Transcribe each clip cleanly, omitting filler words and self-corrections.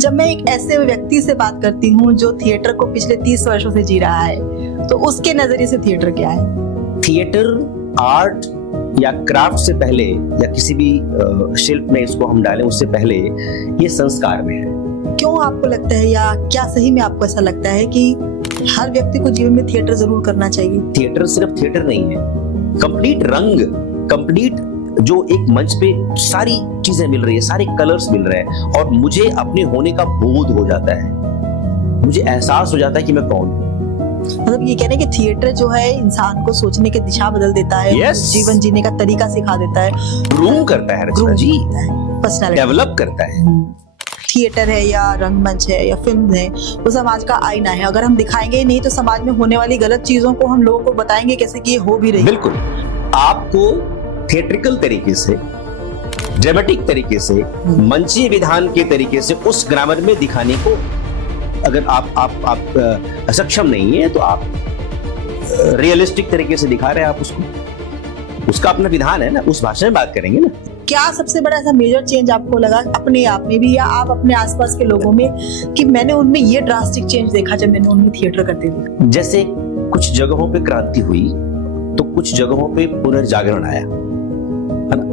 जब मैं एक ऐसे व्यक्ति से बात करती हूँ जो थिएटर को पिछले 30 वर्षों से जी रहा है, तो उसके नजरिए से थिएटर क्या है? थिएटर आर्ट या क्राफ्ट से पहले या किसी भी शिल्प में इसको हम डालें उससे पहले ये संस्कार में है। क्यों आपको लगता है, या क्या सही में आपको ऐसा लगता है कि हर व्यक्ति को जीवन में थिएटर जरूर करना चाहिए? थिएटर सिर्फ थिएटर नहीं है, कंप्लीट रंग, कंप्लीट जो एक मंच पे सारी चीजें मिल रही है, सारे कलर्स मिल रहे हैं और मुझे अपने होने का बोध हो जाता है, मुझे एहसास हो जाता है कि मैं कौन हूं। मतलब ये कहने कि थिएटर जो है इंसान को सोचने की दिशा बदल देता है, Yes. जीवन जीने का तरीका सिखा देता है, ग्रूम करता है रचना जी, पर्सनालिटी डेवलप करता है। थिएटर है या रंगमंच है या फिल्म है, वो समाज का आईना है। अगर हम दिखाएंगे ही नहीं तो समाज में होने वाली गलत चीजों को हम लोगों को बताएंगे कैसे कि ये हो भी रही है। बिल्कुल, आपको थिएट्रिकल तरीके से, ड्रामेटिक तरीके से, मंचीय विधान के तरीके से उस ग्रामर में दिखाने को अगर आप सक्षम नहीं है तो आप रियलिस्टिक तरीके से दिखा रहे हैं, आप उसका अपना विधान है ना, उस भाषा में बात करेंगे ना। क्या सबसे बड़ा ऐसा मेजर चेंज आपको लगा अपने आप में भी या आप अपने आसपास के लोगों में कि मैंने उनमें ये ड्रास्टिक चेंज देखा जब मैंने उनमें थिएटर करते देखा? जैसे कुछ जगहों पे क्रांति हुई तो कुछ जगहों पे पुनर्जागरण आया, है ना।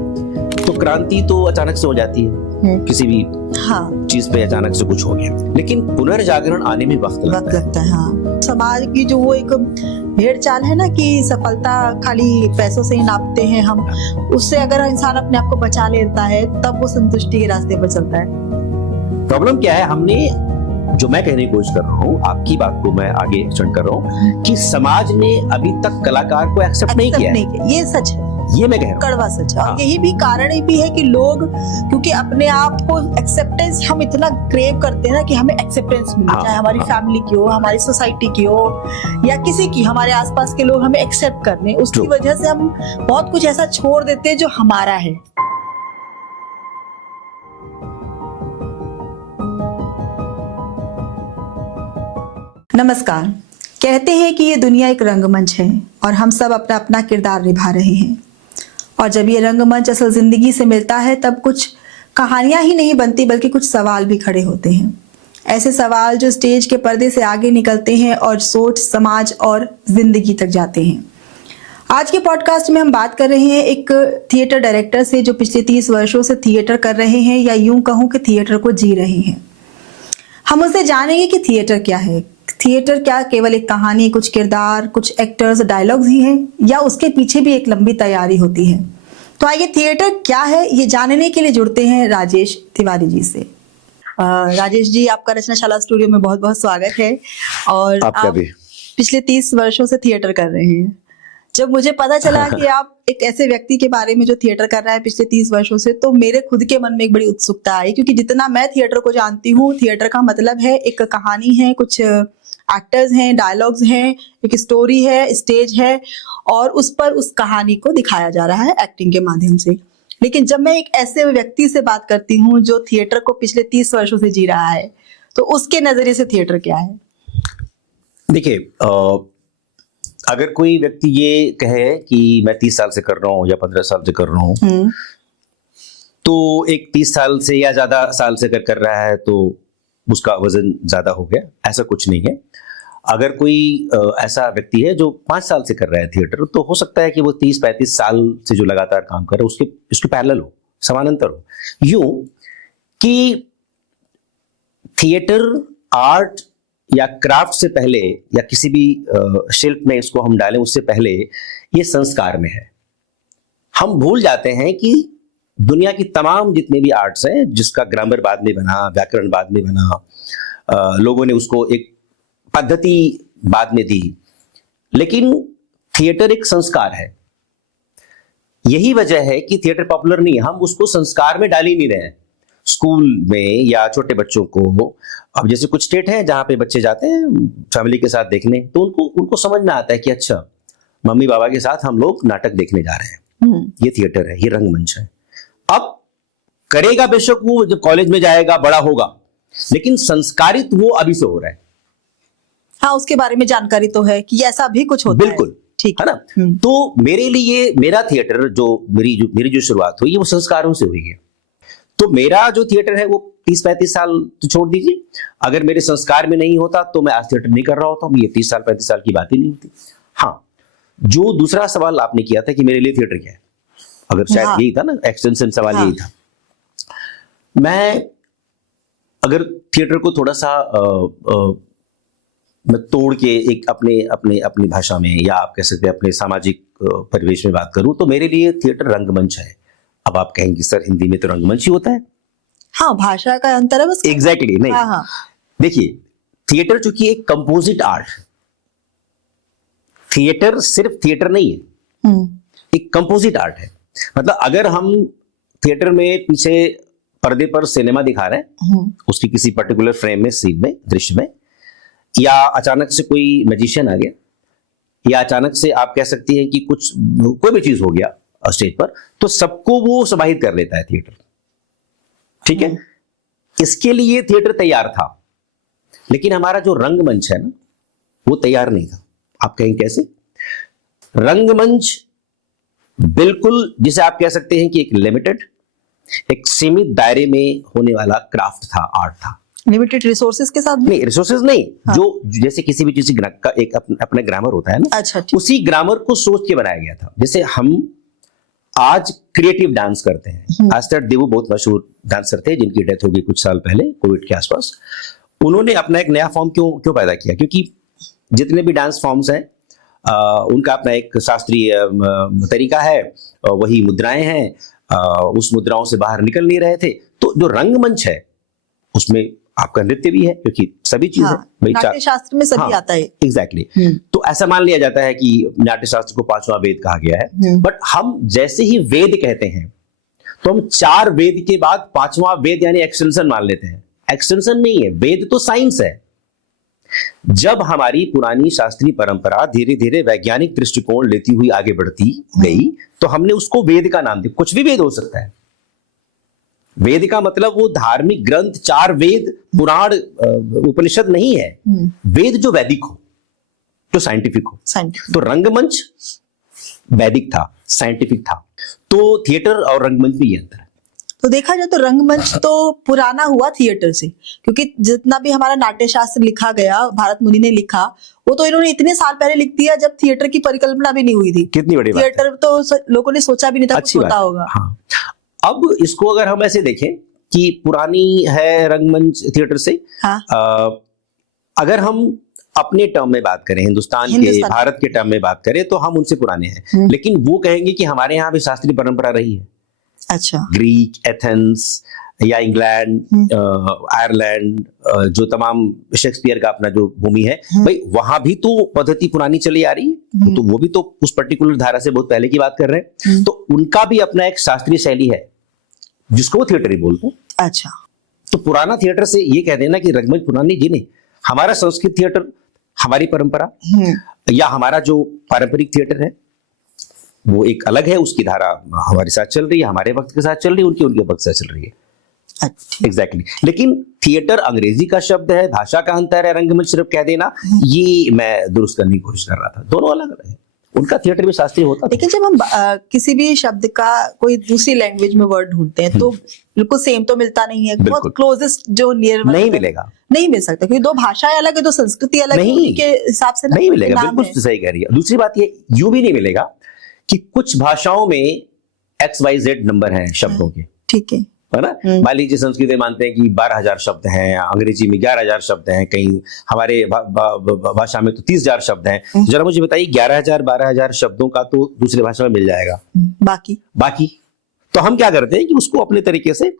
तो क्रांति तो अचानक से हो जाती है, किसी भी चीज पे अचानक से कुछ हो गया, लेकिन पुनर्जागरण आने में वक्त लगता है। हाँ। समाज की जो वो एक भेड़ चाल है ना कि सफलता खाली पैसों से ही नापते हैं हम, उससे अगर इंसान अपने आप को बचा लेता है तब वो संतुष्टि के रास्ते पर चलता है। प्रॉब्लम क्या है, हमने जो मैं कहने की कोशिश कर रहा हूँ, आपकी बात को मैं आगे एक्सटेंड कर रहा हूँ कि समाज ने अभी तक कलाकार को एक्सेप्ट नहीं किया है। ये सच है, ये मैं कह रहा हूँ, कड़वा सच है। और यही भी कारण भी है कि लोग क्योंकि अपने आप को एक्सेप्टेंस हम इतना क्रेव करते हैं ना कि हमें एक्सेप्टेंस मिले, चाहे हमारी फैमिली की हो, हमारी सोसाइटी की हो या किसी की, हमारे आसपास के लोग हमें एक्सेप्ट कर लें, उसकी वजह से हम बहुत कुछ ऐसा छोड़ देते हैं जो हमारा है। नमस्कार। कहते हैं कि ये दुनिया एक रंगमंच है और हम सब अपना अपना किरदार निभा रहे हैं, और जब ये रंगमंच असल जिंदगी से मिलता है तब कुछ कहानियां ही नहीं बनती बल्कि कुछ सवाल भी खड़े होते हैं। ऐसे सवाल जो स्टेज के पर्दे से आगे निकलते हैं और सोच, समाज और जिंदगी तक जाते हैं। आज के पॉडकास्ट में हम बात कर रहे हैं एक थिएटर डायरेक्टर से जो पिछले 30 वर्षों से थिएटर कर रहे हैं, या यूं कहूं कि थिएटर को जी रहे हैं। हम उससे जानेंगे कि थिएटर क्या है, थिएटर क्या केवल एक कहानी, कुछ किरदार, कुछ एक्टर्स, डायलॉग्स ही हैं, या उसके पीछे भी एक लंबी तैयारी होती है। तो आइए थिएटर क्या है ये जानने के लिए जुड़ते हैं राजेश तिवारी जी से। राजेश जी, आपका रचनाशाला स्टूडियो में बहुत बहुत स्वागत है। और आप पिछले 30 वर्षों से थिएटर कर रहे हैं। जब मुझे पता चला कि आप एक ऐसे व्यक्ति के बारे में जो थिएटर कर रहा है पिछले 30 वर्षों से, तो मेरे खुद के मन में एक बड़ी उत्सुकता आई, क्योंकि जितना मैं थिएटर को जानती हूँ, थिएटर का मतलब है एक कहानी है, कुछ एक्टर्स हैं, डायलॉग्स हैं, एक स्टोरी है, स्टेज है और उस पर उस कहानी को दिखाया जा रहा है एक्टिंग के माध्यम से। लेकिन जब मैं एक ऐसे व्यक्ति से बात करती हूँ जो थिएटर को पिछले 30 वर्षों से जी रहा है, तो उसके नजरिए से थिएटर क्या है? देखिए, अगर कोई व्यक्ति ये कहे कि मैं 30 साल से कर रहा हूँ या 15 साल से कर रहा हूँ, तो एक 30 साल से या ज्यादा साल से कर रहा है तो उसका वजन ज्यादा हो गया, ऐसा कुछ नहीं है। अगर कोई ऐसा व्यक्ति है जो 5 साल से कर रहा है थिएटर, तो हो सकता है कि वो 30-35 साल से जो लगातार काम कर रहा है उसके पैरेलल हो, समानांतर हो। यूं कि थिएटर आर्ट या क्राफ्ट से पहले या किसी भी शिल्प में इसको हम डालें उससे पहले ये संस्कार में है। हम भूल जाते हैं कि दुनिया की तमाम जितने भी आर्ट्स हैं, जिसका ग्रामर बाद में बना, व्याकरण बाद में बना, लोगों ने उसको एक पद्धति बाद में दी, लेकिन थिएटर एक संस्कार है। यही वजह है कि थिएटर पॉपुलर नहीं है, हम उसको संस्कार में डाल ही नहीं रहे हैं। स्कूल में या छोटे बच्चों को, अब जैसे कुछ स्टेट हैं जहां पे बच्चे जाते हैं फैमिली के साथ देखने, तो उनको समझ में आता है कि अच्छा, मम्मी पापा के साथ हम लोग नाटक देखने जा रहे हैं, ये थिएटर है, ये रंगमंच है। अब करेगा बेशक वो जब कॉलेज में जाएगा, बड़ा होगा, लेकिन संस्कारित वो अभी से हो रहा है। हाँ, उसके बारे में जानकारी तो है कि ऐसा भी कुछ होता है। बिल्कुल ठीक है ना। तो मेरे लिए मेरा थिएटर जो मेरी जो शुरुआत हुई है वो संस्कारों से हुई है। तो मेरा जो थिएटर है वो 30-35 साल तो छोड़ दीजिए, अगर मेरे संस्कार में नहीं होता तो मैं आज थिएटर नहीं कर रहा होता, ये 30 साल 35 साल की बात ही नहीं होती। हाँ, जो दूसरा सवाल आपने किया था कि मेरे लिए थिएटर क्या है, अगर शायद हाँ। यही था ना, एक्सटेंशन सवाल हाँ। यही था। मैं अगर थिएटर को थोड़ा सा मैं तोड़ के एक अपने अपने अपनी भाषा में, या आप कह सकते हैं अपने सामाजिक परिवेश में बात करूं, तो मेरे लिए थिएटर रंगमंच है। अब आप कहेंगे सर हिंदी में तो रंगमंच ही होता है। हाँ, भाषा का अंतर है बस। एग्जैक्टली नहीं, हाँ, हाँ। देखिए थिएटर चूंकि एक कंपोजिट आर्ट, थिएटर सिर्फ थिएटर नहीं है, एक कंपोजिट आर्ट है। मतलब अगर हम थिएटर में पीछे पर्दे पर सिनेमा दिखा रहे हैं, उसकी किसी पर्टिकुलर फ्रेम में, सीन में, दृश्य में, या अचानक से कोई मैजिशियन आ गया, या अचानक से आप कह सकती हैं कि कुछ कोई भी चीज हो गया स्टेज पर, तो सबको वो समाहित कर लेता है थिएटर। ठीक है, इसके लिए थिएटर तैयार था, लेकिन हमारा जो रंगमंच है ना, वो तैयार नहीं था। आप कहेंगे कैसे? रंगमंच बिल्कुल जिसे आप कह सकते हैं कि एक लिमिटेड, एक सीमित दायरे में होने वाला क्राफ्ट था, आर्ट था। लिमिटेड रिसोर्सेज के साथ भी? नहीं, रिसोर्सेज नहीं। हाँ। जो जैसे किसी भी चीज का एक अपना ग्रामर होता है ना, अच्छा, ठीक। उसी ग्रामर को सोच के बनाया गया था। जैसे हम आज क्रिएटिव डांस करते हैं, आस्था देवू बहुत मशहूर डांसर थे जिनकी डेथ हो गई कुछ साल पहले कोविड के आसपास। उन्होंने अपना एक नया फॉर्म क्यों पैदा किया? क्योंकि जितने भी डांस फॉर्म्स हैं उनका अपना एक शास्त्रीय तरीका है, वही मुद्राएं हैं, उस मुद्राओं से बाहर निकल नहीं रहे थे। तो जो रंगमंच है उसमें आपका नृत्य भी है, क्योंकि सभी चीजें नाट्य शास्त्र में सभी आता है। एग्जैक्टली। तो ऐसा मान लिया जाता है कि नाट्य शास्त्र को 5वां वेद कहा गया है। बट हम जैसे ही वेद कहते हैं तो हम 4 वेद के बाद 5वां वेद यानी एक्सटेंशन मान लेते हैं। एक्सटेंशन नहीं है, वेद तो साइंस है। जब हमारी पुरानी शास्त्रीय परंपरा धीरे धीरे वैज्ञानिक दृष्टिकोण लेती हुई आगे बढ़ती गई, तो हमने उसको वेद का नाम दिया। कुछ भी वेद हो सकता है। वेद का मतलब वो धार्मिक ग्रंथ, 4 वेद, पुराण, उपनिषद नहीं है। वेद जो वैदिक हो, जो साइंटिफिक हो। तो रंगमंच वैदिक था, साइंटिफिक था। तो थिएटर और रंगमंच में ये अंतर है। तो देखा जाए तो रंगमंच तो पुराना हुआ थिएटर से, क्योंकि जितना भी हमारा नाट्य शास्त्र लिखा गया, भारत मुनि ने लिखा, वो तो इन्होंने इतने साल पहले लिख दिया जब थिएटर की परिकल्पना भी नहीं हुई थी। कितनी बड़ी बात है। थिएटर तो लोगों ने सोचा भी नहीं था कुछ होता होगा। हाँ। अब इसको अगर हम ऐसे देखें कि पुरानी है रंगमंच थिएटर से, हाँ। अगर हम अपने टर्म में बात करें, हिंदुस्तान के, भारत के टर्म में बात करें, तो हम उनसे पुराने हैं। लेकिन वो कहेंगे कि हमारे यहाँ भी शास्त्रीय परंपरा रही है। अच्छा। ग्रीक, एथेंस या इंग्लैंड, आयरलैंड, जो तमाम शेक्सपियर का अपना जो भूमि है, भाई वहां भी तो पद्धति पुरानी चली आ रही है। तो वो भी तो उस पर्टिकुलर धारा से बहुत पहले की बात कर रहे हैं। तो उनका भी अपना एक शास्त्रीय शैली है जिसको वो थिएटर ही बोलते हैं। अच्छा। तो पुराना थिएटर से ये कह देना कि रंगमंच पुरानी, जी नहीं। हमारा संस्कृत थिएटर, हमारी परंपरा, या हमारा जो पारंपरिक थिएटर है वो एक अलग है। उसकी धारा हमारे साथ चल रही है, हमारे वक्त के साथ चल रही है, उनकी उनके वक्त से चल रही है। एग्जैक्टली। लेकिन थिएटर अंग्रेजी का शब्द है, भाषा का अंतर है, रंगमंच सिर्फ कह देना, ये मैं दुरुस्त करने की कोशिश कर रहा था। दोनों अलग अलग है। उनका थिएटर भी शास्त्रीय होता। लेकिन जब हम किसी भी शब्द का कोई दूसरी लैंग्वेज में वर्ड ढूंढते हैं तो बिल्कुल सेम तो मिलता नहीं है। बहुत क्लोजेस्ट जो नियर नहीं मिलेगा, नहीं मिल सकता, क्योंकि 2 भाषाएं अलग है, तो संस्कृति अलग है, उन्हीं के हिसाब से नहीं मिलेगा। बिल्कुल सही कह रही है। दूसरी बात ये यूं भी नहीं मिलेगा कि कुछ भाषाओं में XYZ नंबर हैं शब्दों के। ठीक है ना? मान लीजिए संस्कृत में मानते हैं कि 12,000 शब्द हैं, अंग्रेजी में 11,000 शब्द हैं, कहीं हमारे भाषा में तो 30,000 शब्द हैं। जरा मुझे बताइए 11,000 12,000 शब्दों का तो दूसरी भाषा में मिल जाएगा, बाकी तो हम क्या करते हैं कि उसको अपने तरीके से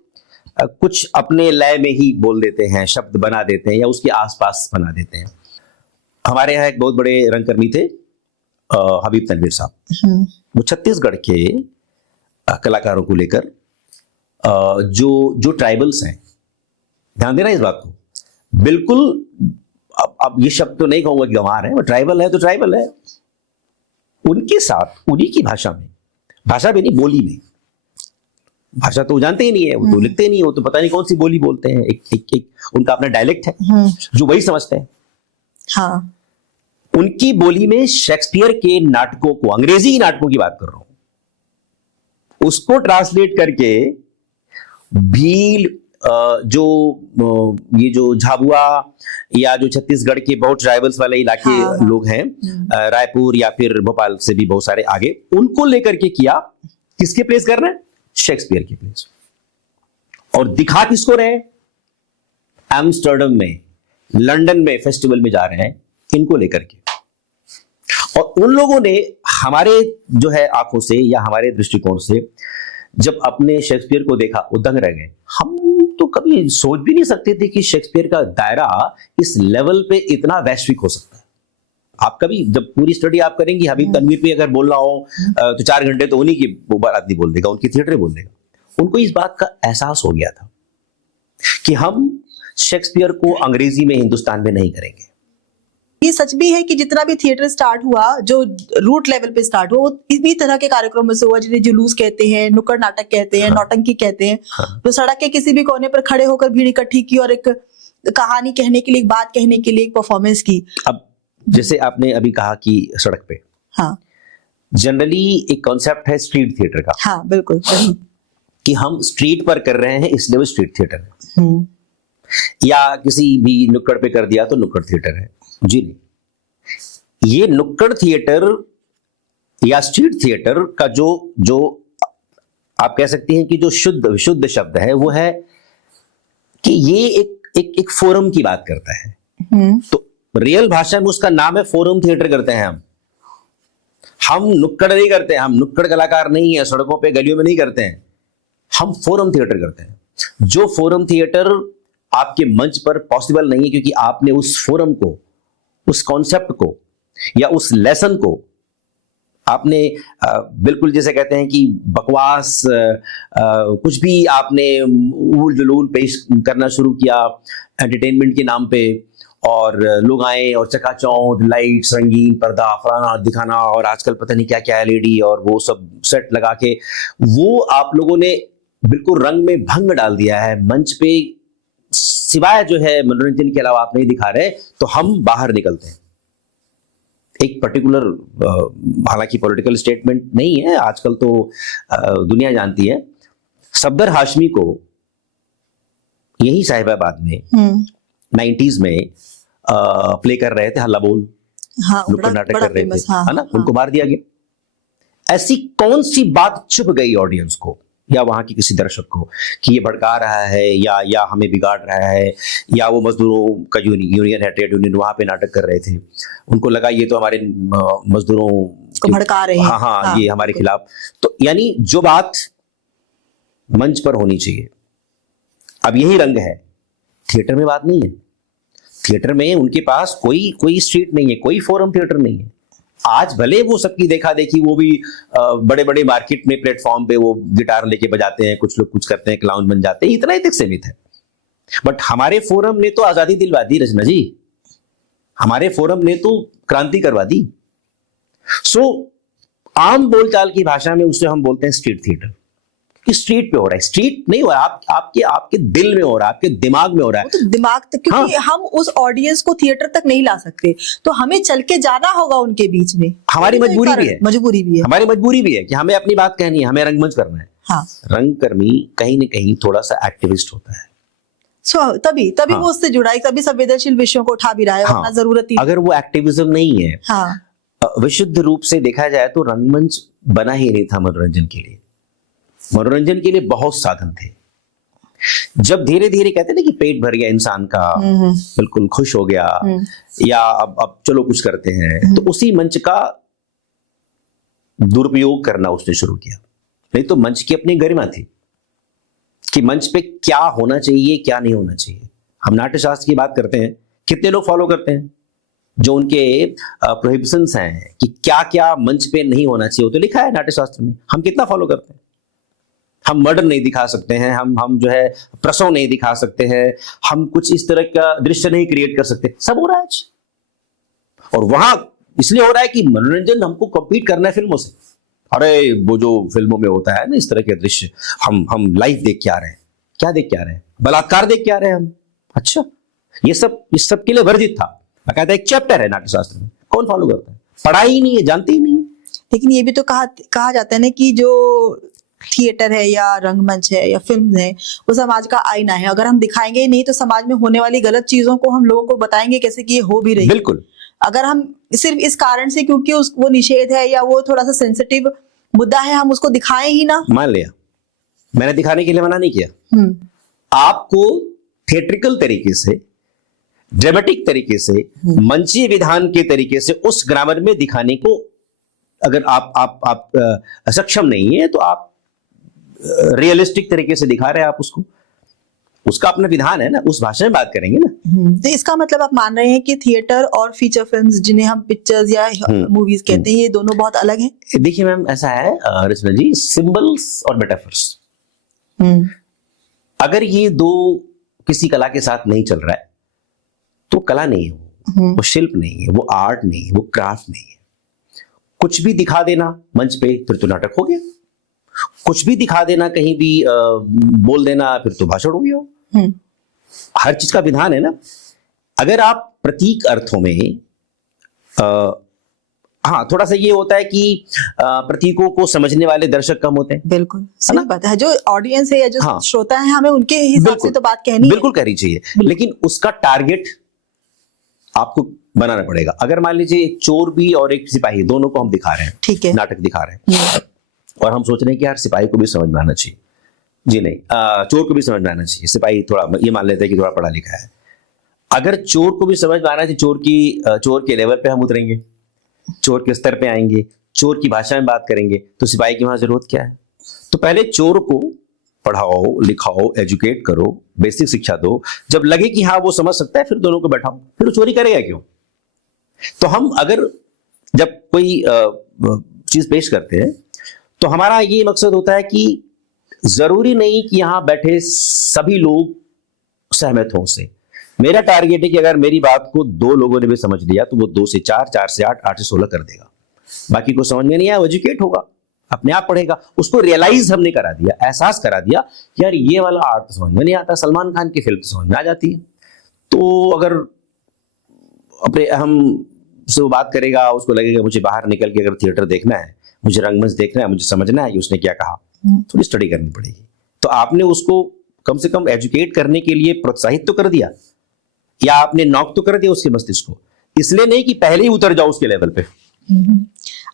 कुछ अपने लय में ही बोल देते हैं, शब्द बना देते हैं या उसके आसपास बना देते हैं। हमारे यहाँ एक बहुत बड़े रंगकर्मी थे, हबीब तनवीर साहब। वो छत्तीसगढ़ के कलाकारों को लेकर जो ट्राइबल्स हैं, ध्यान देना इस बात को, बिल्कुल अब ये शब्द तो नहीं कहूंगा कि गंवार है, वो ट्राइबल है तो ट्राइबल है, उनके साथ उन्हीं की भाषा में, भाषा भी नहीं बोली में, भाषा तो जानते ही नहीं है, वो तो लिखते नहीं, वो तो पता नहीं कौन सी बोली बोलते हैं, एक उनका अपना डायलेक्ट है जो वही समझते हैं। हाँ। उनकी बोली में शेक्सपियर के नाटकों को, अंग्रेजी नाटकों की बात कर रहा हूं, उसको ट्रांसलेट करके भील, जो ये जो झाबुआ या जो छत्तीसगढ़ के बहुत ट्राइबल्स वाले इलाके हाँ। लोग हैं, रायपुर या फिर भोपाल से भी बहुत सारे आगे, उनको लेकर के किया। किसके प्लेस कर रहे हैं? शेक्सपियर के प्लेस। और दिखा किसको रहे? एम्स्टर्डम में, लंदन में फेस्टिवल में जा रहे हैं इनको लेकर के। और उन लोगों ने हमारे जो है आंखों से या हमारे दृष्टिकोण से जब अपने शेक्सपियर को देखा, वो दंग रह गए। हम तो कभी सोच भी नहीं सकते थे कि शेक्सपियर का दायरा इस लेवल पे इतना वैश्विक हो सकता है। आप कभी जब पूरी स्टडी आप करेंगी, हबीब तनवीर पे अगर बोलना हो तो 4 घंटे तो उन्हीं की वो बात आदमी बोल देगा, उनकी थिएटर बोल देगा। उनको इस बात का एहसास हो गया था कि हम शेक्सपियर को अंग्रेजी में हिंदुस्तान में नहीं करेंगे। ये सच भी है कि जितना भी थिएटर स्टार्ट हुआ, जो रूट लेवल पे स्टार्ट हुआ, वो इसी तरह के कार्यक्रमों से हुआ, जिन्हें जुलूस कहते हैं, नुक्कड़ नाटक कहते हैं, नौटंकी कहते हैं। तो सड़क के किसी भी कोने पर खड़े होकर भीड़ इकट्ठी की और एक कहानी कहने के लिए, एक बात कहने के लिए एक परफॉर्मेंस की। अब जैसे आपने अभी कहा कि सड़क पे, हाँ जनरली एक कॉन्सेप्ट है स्ट्रीट थिएटर का, हाँ बिल्कुल वही। कि हम स्ट्रीट पर कर रहे हैं इसलिए वो स्ट्रीट थिएटर है, हम्म, या किसी भी नुक्कड़ पे कर दिया तो नुक्कड़ थिएटर है। जी नहीं, ये नुक्कड़ थिएटर या स्ट्रीट थिएटर का जो जो आप कह सकती हैं कि जो शुद्ध शब्द है वो है कि ये एक फोरम की बात करता है। तो रियल भाषा में उसका नाम है फोरम थिएटर करते हैं हम नुक्कड़ नहीं करते हैं, हम नुक्कड़ कलाकार नहीं है, सड़कों पे गलियों में नहीं करते हैं, हम फोरम थिएटर करते हैं। जो फोरम थिएटर आपके मंच पर पॉसिबल नहीं है, क्योंकि आपने उस फोरम को, उस कॉन्सेप्ट को या उस लेसन को आपने बिल्कुल जैसे कहते हैं कि बकवास कुछ भी आपने उल जलूल पेश करना शुरू किया एंटरटेनमेंट के नाम पे, और लोग आए और चकाचौंध लाइट्स, रंगीन पर्दा, फलाना दिखाना, और आजकल पता नहीं क्या क्या एलईडी और वो सब सेट लगा के वो आप लोगों ने बिल्कुल रंग में भंग डाल दिया है। मंच पे सिवाय जो है मनोरंजन के अलावा आप नहीं दिखा रहे, तो हम बाहर निकलते हैं। एक पर्टिकुलर, हालांकि पॉलिटिकल स्टेटमेंट नहीं है, आजकल तो दुनिया जानती है, सफदर हाशमी को यही साहिबाबाद में 90s में प्ले कर रहे थे, हल्ला बोल, हाँ, नुक्कड़ नाटक कर रहे थे, हाँ, है ना, हाँ। उनको मार दिया गया। ऐसी कौन सी बात चुप गई ऑडियंस को या वहां के किसी दर्शक को कि ये भड़का रहा है या हमें बिगाड़ रहा है, या वो मजदूरों का यूनियन है, ट्रेड यूनियन, वहां पे नाटक कर रहे थे, उनको लगा ये तो हमारे मजदूरों को भड़का रहे हैं। हाँ, हाँ, ये हमारे खिलाफ। तो यानी जो बात मंच पर होनी चाहिए, अब यही रंग है, थिएटर में बात नहीं है। थिएटर में उनके पास कोई स्ट्रीट नहीं है, कोई फोरम थिएटर नहीं है। आज भले वो सबकी देखा देखी, वो भी बड़े बड़े मार्केट में प्लेटफॉर्म पे वो गिटार लेके बजाते हैं, कुछ लोग कुछ करते हैं, क्लाउन बन जाते हैं, इतना ही तक सीमित है। बट हमारे फोरम ने तो आजादी दिलवा दी रचना जी, हमारे फोरम ने तो क्रांति करवा दी। सो आम बोलचाल की भाषा में उसे हम बोलते हैं स्ट्रीट थिएटर, कि स्ट्रीट पे हो रहा है। स्ट्रीट नहीं हो रहा, आपके दिल में हो रहा है, आपके दिमाग में हो रहा है। तो दिमाग तक, क्योंकि हम उस ऑडियंस को थिएटर तक नहीं ला सकते, तो हमें चल के जाना होगा उनके बीच में। हमारी मजबूरी भी है, हमारी मजबूरी भी है कि हमें अपनी बात कहनी है, हमें रंगमंच करना है। हाँ। रंगकर्मी कहीं न कहीं थोड़ा सा एक्टिविस्ट होता है। तभी हाँ। वो उससे जुड़ा है, तभी संवेदनशील विषयों को उठा भी रहा है, हाँ। वरना जरूरत ही। अगर वो एक्टिविज्म नहीं है, हाँ। विशुद्ध रूप से देखा जाए तो रंगमंच बना ही नहीं था मनोरंजन के लिए। मनोरंजन के लिए बहुत साधन थे। जब धीरे धीरे कहते ना कि पेट भर गया इंसान का, बिल्कुल खुश हो गया, या अब चलो कुछ करते हैं, तो उसी मंच का दुरुपयोग करना उसने शुरू किया। नहीं तो मंच की अपनी गरिमा थी कि मंच पे क्या होना चाहिए, क्या नहीं होना चाहिए। हम नाट्यशास्त्र की बात करते हैं, कितने लोग फॉलो करते हैं जो उनके प्रोहिबिशंस हैं कि क्या क्या मंच पे नहीं होना चाहिए, वो तो लिखा है नाट्यशास्त्र में। हम कितना फॉलो करते हैं? हम मर्डर नहीं दिखा सकते हैं, हम जो है प्रसव नहीं दिखा सकते हैं, हम कुछ इस तरह का दृश्य नहीं क्रिएट कर सकते। सब हो रहा है आज, और वहां इसलिए हो रहा है कि मनोरंजन हमको कम्पीट करना है फिल्मों से। अरे वो जो फिल्मों में होता है ना इस तरह के दृश्य, हम लाइव देख के आ रहे हैं। क्या देख के आ रहे हैं? बलात्कार देख के आ रहे हैं हम। अच्छा, ये सब इस सब के लिए वर्जित था। कहता है एक चैप्टर है नाट्यशास्त्र में, कौन फॉलो करता है? पढ़ाई ही नहीं है, जानते ही नहीं है। लेकिन ये भी तो कहा जाता है ना कि जो थिएटर है या रंगमंच है या फिल्म है, वो समाज का आईना है। अगर हम दिखाएंगे ही नहीं तो समाज में होने वाली गलत चीजों को हम लोगों को बताएंगे कैसे कि ये हो भी रही है। बिल्कुल। अगर हम सिर्फ इस कारण से क्योंकि वो निषेध है या वो थोड़ा सा सेंसिटिव मुद्दा है, हम उसको दिखाएं ही ना। मान लिया, मैंने दिखाने के लिए मना नहीं किया। आपको थिएट्रिकल तरीके से, ड्रामेटिक तरीके से, मंचीय विधान के तरीके से उस ग्रामर में दिखाने को अगर आप सक्षम नहीं है तो आप रियलिस्टिक तरीके से दिखा रहे हैं, आप उसका अपना विधान है ना, उस भाषा में बात करेंगे ना। तो इसका मतलब आप मान रहे हैं कि थिएटर और फीचर फिल्म्स, जिन्हें हम पिक्चर्स या मूवीज कहते हैं, ये दोनों बहुत अलग हैं। देखिए मैम, ऐसा है रचना जी, सिंबल्स और मेटाफर्स, अगर ये दो किसी कला के साथ नहीं चल रहा है तो कला नहीं है, वो शिल्प नहीं है, वो आर्ट नहीं है, वो क्राफ्ट नहीं है। कुछ भी दिखा देना मंच पे फिर तो नाटक हो गया, कुछ भी दिखा देना, कहीं भी बोल देना फिर तो भाषण हो गया। हर चीज का विधान है ना। अगर आप प्रतीक अर्थों में हाँ, थोड़ा सा ये होता है कि प्रतीकों को समझने वाले दर्शक कम होते हैं। बिल्कुल सही बात है। जो ऑडियंस है या जो श्रोता है, हमें उनके हिसाब से तो बात कहनी बिल्कुल कहनी चाहिए, लेकिन उसका टारगेट आपको बनाना पड़ेगा। अगर मान लीजिए एक चोर भी और एक सिपाही, दोनों को हम दिखा रहे हैं, ठीक है, नाटक दिखा रहे हैं, और हम सोच रहे हैं कि यार सिपाही को भी समझ में आना चाहिए, जी नहीं, चोर को भी समझ में आना चाहिए, सिपाही थोड़ा ये मान लेते हैं कि थोड़ा पढ़ा लिखा है। अगर चोर को भी समझ में आना चाहिए, चोर के लेवल पे हम उतरेंगे, चोर के स्तर पे आएंगे, चोर की भाषा में बात करेंगे, तो सिपाही की वहां जरूरत क्या है? तो पहले चोर को पढ़ाओ, लिखाओ, एजुकेट करो, बेसिक शिक्षा दो, जब लगे कि हाँ वो समझ सकता है फिर दोनों को बैठाओ, फिर वो चोरी करेगा क्यों? तो हम अगर जब कोई चीज पेश करते हैं तो हमारा ये मकसद होता है कि जरूरी नहीं कि यहां बैठे सभी लोग सहमत हों उससे। मेरा टारगेट है कि अगर मेरी बात को 2 लोगों ने भी समझ लिया तो वो 2 से 4, 4 से 8, 8 से 16 कर देगा। बाकी को समझ में नहीं आया, वो एजुकेट होगा, अपने आप पढ़ेगा। उसको रियलाइज हमने करा दिया, एहसास करा दिया कि यार ये वाला आर्ट तो समझ में नहीं आता, सलमान खान की फिल्म तो समझ में आ जाती है। तो अगर अपने हम से वो बात करेगा, उसको लगेगा मुझे बाहर निकल के अगर थिएटर देखना है, मुझे रंगमंच देखना है, मुझे समझना है कि उसने क्या कहा, थोड़ी स्टडी करनी पड़ेगी। तो आपने उसको कम से कम एजुकेट करने के लिए प्रोत्साहित तो कर दिया, या आपने नॉक तो कर दिया उसके मस्तिष्क को, इसलिए नहीं कि पहले ही उतर जाओ उसके लेवल पे।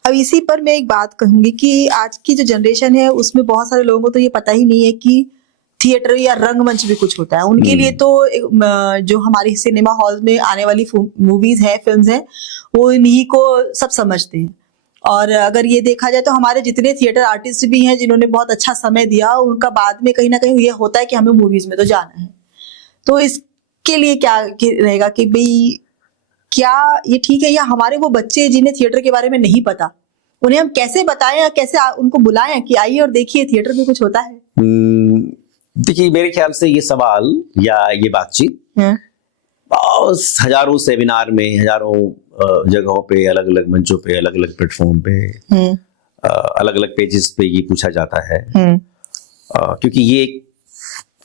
अब इसी पर मैं एक बात कहूंगी कि आज की जो जनरेशन है उसमें बहुत सारे लोगों को तो ये पता ही नहीं है कि थिएटर या रंगमंच भी कुछ होता है। उनके लिए तो जो हमारी सिनेमा हॉल में आने वाली मूवीज है, फिल्म्स हैं, वो इन्हीं को सब समझते हैं। और अगर ये देखा जाए तो हमारे जितने थिएटर आर्टिस्ट भी हैं जिन्होंने बहुत अच्छा समय दिया, उनका बाद में कहीं ना कहीं ये होता है कि हमें मूवीज में तो जाना है। तो इसके लिए क्या रहेगा कि भाई क्या ये ठीक है, या हमारे वो बच्चे जिन्हें थिएटर के बारे में नहीं पता, उन्हें हम कैसे बताएं या कैसे उनको बुलाएं कि आइए और देखिए थिएटर में कुछ होता है? देखिए मेरे ख्याल से ये सवाल या ये बातचीत हजारों सेमिनार में, हजारों जगहों पे, अलग अलग मंचों पे, अलग अलग प्लेटफॉर्म पे, अलग अलग पेजेस पे ये पूछा जाता है, क्योंकि ये एक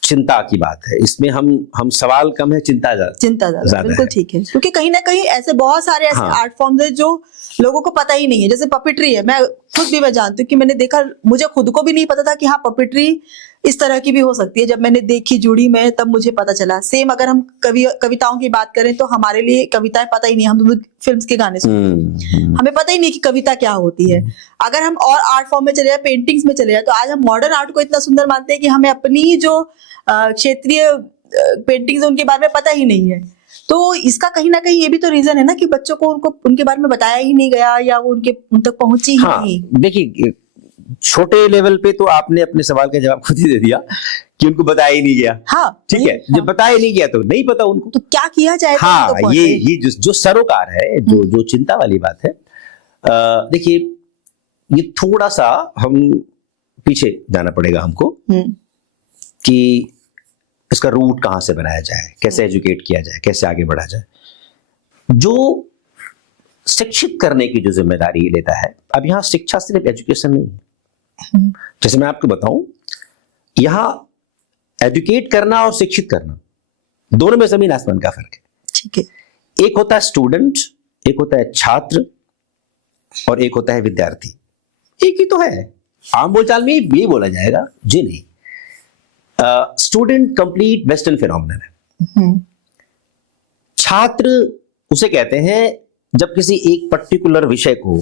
चिंता की बात है। इसमें हम सवाल कम है, चिंता ज्यादा। बिल्कुल ठीक है, क्योंकि कहीं ना कहीं ऐसे बहुत सारे ऐसे आर्ट फॉर्म्स है जो लोगों को पता ही नहीं है। जैसे पपेट्री है, मैं जानती हूँ कि मैंने देखा, मुझे खुद को भी नहीं पता था कि हाँ पपेट्री इस तरह की भी हो सकती है। जब मैंने देखी, जुड़ी मैं, तब मुझे पता चला। सेम अगर हम कविताओं की बात करें तो हमारे लिए कविताएं पता ही नहीं, हम तो फिल्म्स के गाने सुनते हैं, हमें पता ही नहीं कि कविता क्या होती है। अगर हम और आर्ट फॉर्म में चले जाए, पेंटिंग्स में चले जाए, तो आज हम मॉडर्न आर्ट को इतना सुंदर मानते हैं कि हमें अपनी जो क्षेत्रीय पेंटिंग्स उनके बारे में पता ही नहीं है। तो इसका कहीं ना कहीं ये भी तो रीजन है ना कि बच्चों को उनके बारे में बताया ही नहीं गया, या वो उन तक पहुंची ही नहीं। देखिए छोटे लेवल पे तो आपने अपने सवाल का जवाब खुद ही दे दिया कि उनको बताया ही नहीं गया। हाँ, ठीक है, जब बताया नहीं गया तो नहीं पता उनको, तो क्या किया जाए? हाँ, ये जो सरोकार है, जो चिंता वाली बात है। देखिए ये थोड़ा सा हम पीछे जाना पड़ेगा हमको कि इसका रूट कहां से बनाया जाए, कैसे एजुकेट किया जाए, कैसे आगे बढ़ा जाए। जो शिक्षित करने की जो जिम्मेदारी लेता है, अब यहां शिक्षा सिर्फ एजुकेशन नहीं है। जैसे मैं आपको बताऊं, यहां एजुकेट करना और शिक्षित करना दोनों में जमीन आसमान का फर्क है। ठीक है, एक होता है स्टूडेंट, एक होता है छात्र, और एक होता है विद्यार्थी। एक ही तो है, आम बोलचाल में ये बोला जाएगा, जी नहीं, स्टूडेंट कंप्लीट वेस्टर्न फिनोमिनन है। छात्र उसे कहते हैं जब किसी एक पर्टिकुलर विषय को,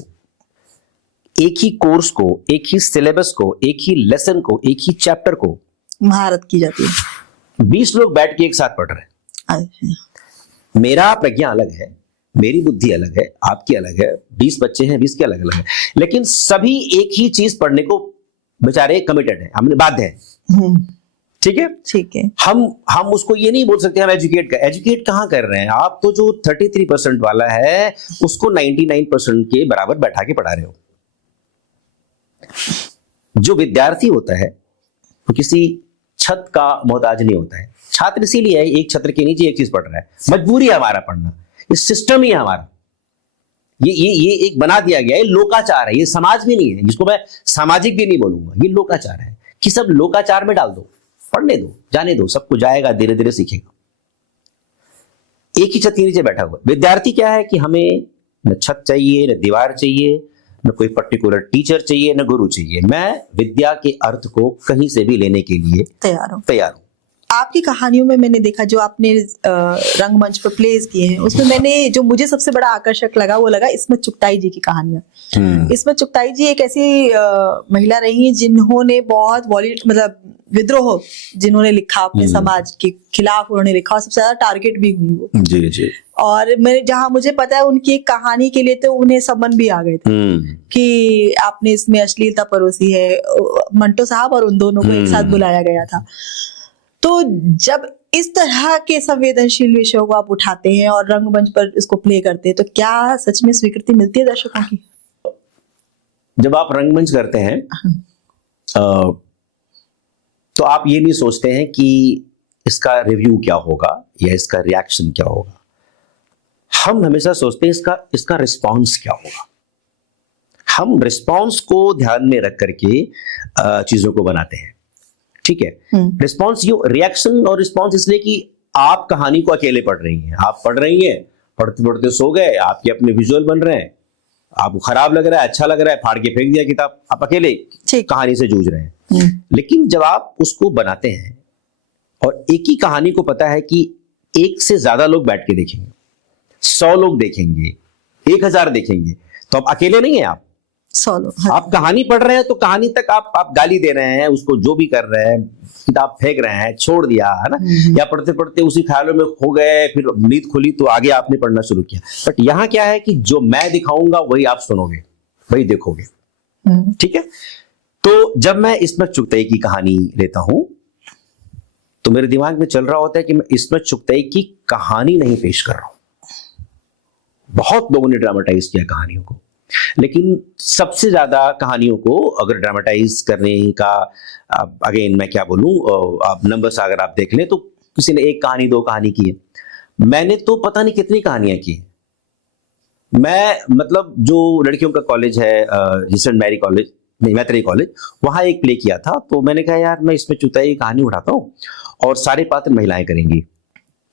एक ही कोर्स को, एक ही सिलेबस को, एक ही लेसन को, एक ही चैप्टर को महारत की जाती है। 20 लोग बैठ के एक साथ पढ़ रहे हैं। अच्छा। मेरा प्रज्ञा अलग है, मेरी बुद्धि अलग है, आपकी अलग है, 20 बच्चे हैं, 20 के अलग अलग है, लेकिन सभी एक ही चीज पढ़ने को बेचारे कमिटेड है, हमने बाध्य है। ठीक है, ठीक है। हम उसको ये नहीं बोल सकते हम एजुकेट कहां कर रहे हैं? आप तो जो 33% वाला है उसको 99% के बराबर बैठा के पढ़ा रहे हो। जो विद्यार्थी होता है वो किसी छत का मोहताज नहीं होता है। छात्र इसीलिए है, एक छत्र के नीचे एक चीज पढ़ रहा है, मजबूरी है हमारा पढ़ना, इस सिस्टम ही है हमारा, ये एक बना दिया गया है, लोकाचार है, ये समाज भी नहीं है, जिसको मैं सामाजिक भी नहीं बोलूंगा, ये लोकाचार है कि सब लोकाचार में डाल दो, पढ़ने दो, जाने दो, सबको जाएगा, धीरे धीरे सीखेगा। एक ही छत के नीचे बैठा हुआ विद्यार्थी क्या है कि हमें न छत चाहिए, न दीवार चाहिए, न कोई पर्टिकुलर टीचर चाहिए, न गुरु चाहिए, मैं विद्या के अर्थ को कहीं से भी लेने के लिए तैयार हूं। आपकी कहानियों में मैंने देखा, जो आपने रंगमंच पर प्लेस किए हैं, उसमें मैंने जो मुझे सबसे बड़ा आकर्षक लगा वो लगा इस्मत चुगताई जी की कहानियां। इस्मत चुगताई जी एक ऐसी महिला रही जिन्होंने बहुत मतलब विद्रोह जिन्होंने लिखा अपने समाज के खिलाफ, उन्होंने लिखा और सबसे ज्यादा टारगेट भी हुई वो। जी जी। और मैं जहां मुझे पता है उनकी एक कहानी के लिए तो उन्हें समन भी आ गए थे कि आपने इसमें अश्लीलता परोसी है, मंटो साहब और उन दोनों को एक साथ बुलाया गया था। तो जब इस तरह के संवेदनशील विषयों को आप उठाते हैं और रंगमंच पर इसको प्ले करते हैं, तो क्या सच में स्वीकृति मिलती है दर्शकों की? जब आप रंगमंच करते हैं तो आप ये नहीं सोचते हैं कि इसका रिव्यू क्या होगा या इसका रिएक्शन क्या होगा, हम हमेशा सोचते हैं इसका रिस्पॉन्स क्या होगा। हम रिस्पॉन्स को ध्यान में रख करके चीजों को बनाते हैं। ठीक है, रिस्पॉन्स, ये रिएक्शन और रिस्पॉन्स इसलिए कि आप कहानी को अकेले पढ़ रही हैं, आप पढ़ रही हैं, पढ़ते पढ़ते सो गए, आपके अपने विजुअल बन रहे हैं, आपको खराब लग रहा है, अच्छा लग रहा है, फाड़ के फेंक दिया किताब, आप अकेले कहानी से जूझ रहे हैं। लेकिन जब आप उसको बनाते हैं और एक ही कहानी को पता है कि 1 से ज्यादा लोग बैठ के देखेंगे, 100 लोग देखेंगे, 1000 देखेंगे, तो आप अकेले नहीं है, आप 100 लोग। आप कहानी पढ़ रहे हैं तो कहानी तक आप गाली दे रहे हैं उसको, जो भी कर रहे हैं, किताब फेंक रहे हैं, छोड़ दिया है ना, या पढ़ते पढ़ते उसी ख्यालों में खो गए, फिर नींद खुली तो आगे आपने पढ़ना शुरू किया। बट यहाँ क्या है कि जो मैं दिखाऊंगा वही आप सुनोगे, वही देखोगे। ठीक है, तो जब मैं इस्मत चुगताई की कहानी लेता हूं तो मेरे दिमाग में चल रहा होता है कि मैं इस्मत चुगताई की कहानी नहीं पेश कर रहा हूं। बहुत लोगों ने ड्रामेटाइज किया कहानियों को, लेकिन सबसे ज्यादा कहानियों को अगर ड्रामेटाइज करने का, अगेन मैं क्या बोलूं, आप नंबर्स अगर आप देख लें तो किसी ने 1 कहानी 2 कहानी की है, मैंने तो पता नहीं कितनी कहानियां की। मैं मतलब जो लड़कियों का कॉलेज है, जिसेंट मैरी कॉलेज नहीं, मैत्री कॉलेज, वहां एक प्ले किया था, तो मैंने कहा यार मैं इसमें चुगताई की कहानी उठाता हूं और सारे पात्र महिलाएं करेंगी,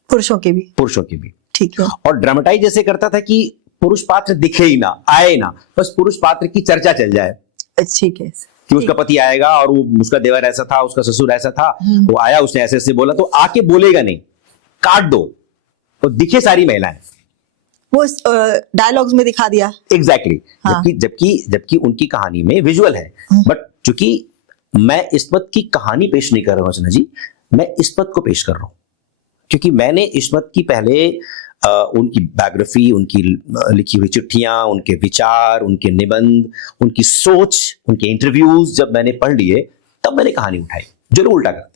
पुरुषों के भी। ठीक है। और ड्रामेटाइज जैसे करता था कि पुरुष पात्र दिखे ही ना, आए ना, बस पुरुष पात्र की चर्चा चल जाए। ठीक है, कि उसका पति आएगा और वो, उसका देवर ऐसा था, उसका ससुर ऐसा था, वो आया, उसने ऐसे ऐसे बोला, तो आके बोलेगा नहीं, काट दो, तो दिखे सारी महिलाएं, वो डायलॉग्स में दिखा दिया। एग्जैक्टली। जबकि उनकी कहानी में विजुअल है, बट चूंकि मैं इस्मत की कहानी पेश नहीं कर रहा हूं रचना जी, मैं इस्मत को पेश कर रहा हूं, क्योंकि मैंने इस्मत की पहले उनकी बायोग्राफी, उनकी लिखी हुई चिट्ठियां, उनके विचार, उनके निबंध, उनकी सोच, उनके इंटरव्यूज जब मैंने पढ़ लिए तब मैंने कहानी उठाई, जो लोग उल्टा करते हैं।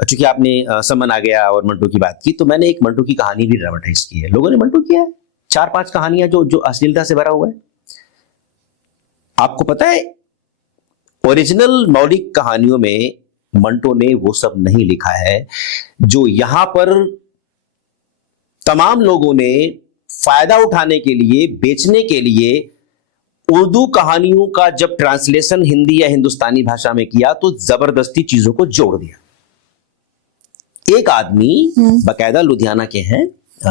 चूंकि आपने समन आ गया और मंटू की बात की, तो मैंने एक मंटू की कहानी भी ड्रामेटाइज की है। लोगों ने मंटू किया है 4-5 कहानियां जो अश्लीलता से भरा हुआ है। आपको पता है ओरिजिनल मौलिक कहानियों में मंटो ने वो सब नहीं लिखा है जो यहां पर तमाम लोगों ने फायदा उठाने के लिए, बेचने के लिए उर्दू कहानियों का जब ट्रांसलेशन हिंदी या हिंदुस्तानी भाषा में किया तो जबरदस्ती चीजों को जोड़ दिया। एक आदमी बकायदा लुधियाना के हैं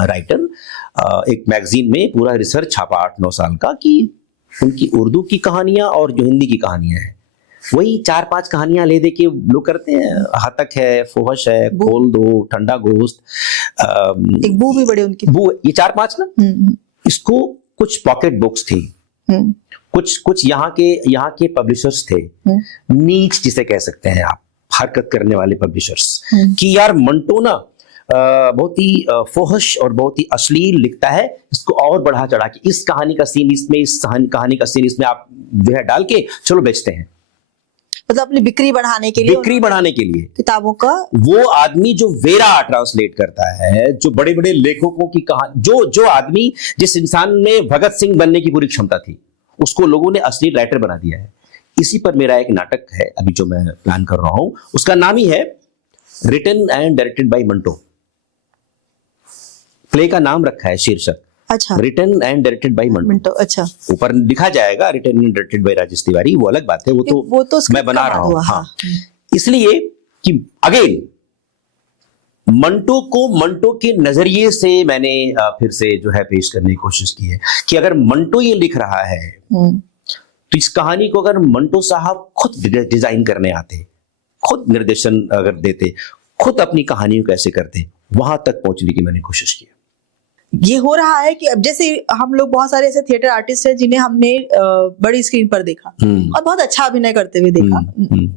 राइटर, एक मैगजीन में पूरा रिसर्च छापा 8-9 साल का कि उनकी उर्दू की कहानियां और जो हिंदी की कहानियां हैं, वही 4-5 कहानियां ले दे के लोग करते हैं। हतक है, फोहश है, खोल दो, ठंडा गोश्त, एक बू भी बड़े उनकी, बू, ये 4-5 ना, इसको कुछ पॉकेट बुक्स थी, कुछ यहाँ के पब्लिशर्स थे, नीच जिसे कह सकते हैं आप, हरकत करने वाले पब्लिशर्स, कि यार मंटो ना बहुत ही फोहश और बहुत ही अश्लील लिखता है, इसको और बढ़ा चढ़ा के इस कहानी का सीन इसमें, इस कहानी का सीन इसमें आप जो है डाल के चलो बेचते हैं, मतलब अपनी बिक्री बढ़ाने के लिए, किताबों का। वो आदमी जो वेरा ट्रांसलेट करता है, जो बड़े बड़े लेखकों की कहानी, जो आदमी, जिस इंसान में भगत सिंह बनने की पूरी क्षमता थी, उसको लोगों ने असली राइटर बना दिया है। इसी पर मेरा एक नाटक है अभी जो मैं प्लान कर रहा हूं, उसका नाम ही है written and directed by Manto. Play का नाम रखा है, शीर्षक, अच्छा, written and directed by Manto. अच्छा, ऊपर लिखा जाएगा written and directed by Rajesh Tiwari, वो अलग बात है, वो तो मैं बना रहा हूं। हाँ, इसलिए कि अगेन मंटो के नजरिए से मैंने फिर से जो है पेश करने की कोशिश की है कि अगर मंटो ये लिख रहा है तो इस कहानी को अगर मंटो साहब खुद डिजाइन करने आते, खुद निर्देशन अगर देते, खुद अपनी कहानी को कैसे करते, वहां तक पहुंचने की मैंने कोशिश की। ये हो रहा है कि अब जैसे हम लोग बहुत सारे ऐसे थिएटर आर्टिस्ट हैं जिन्हें हमने बड़ी स्क्रीन पर देखा और बहुत अच्छा अभिनय करते हुए देखा,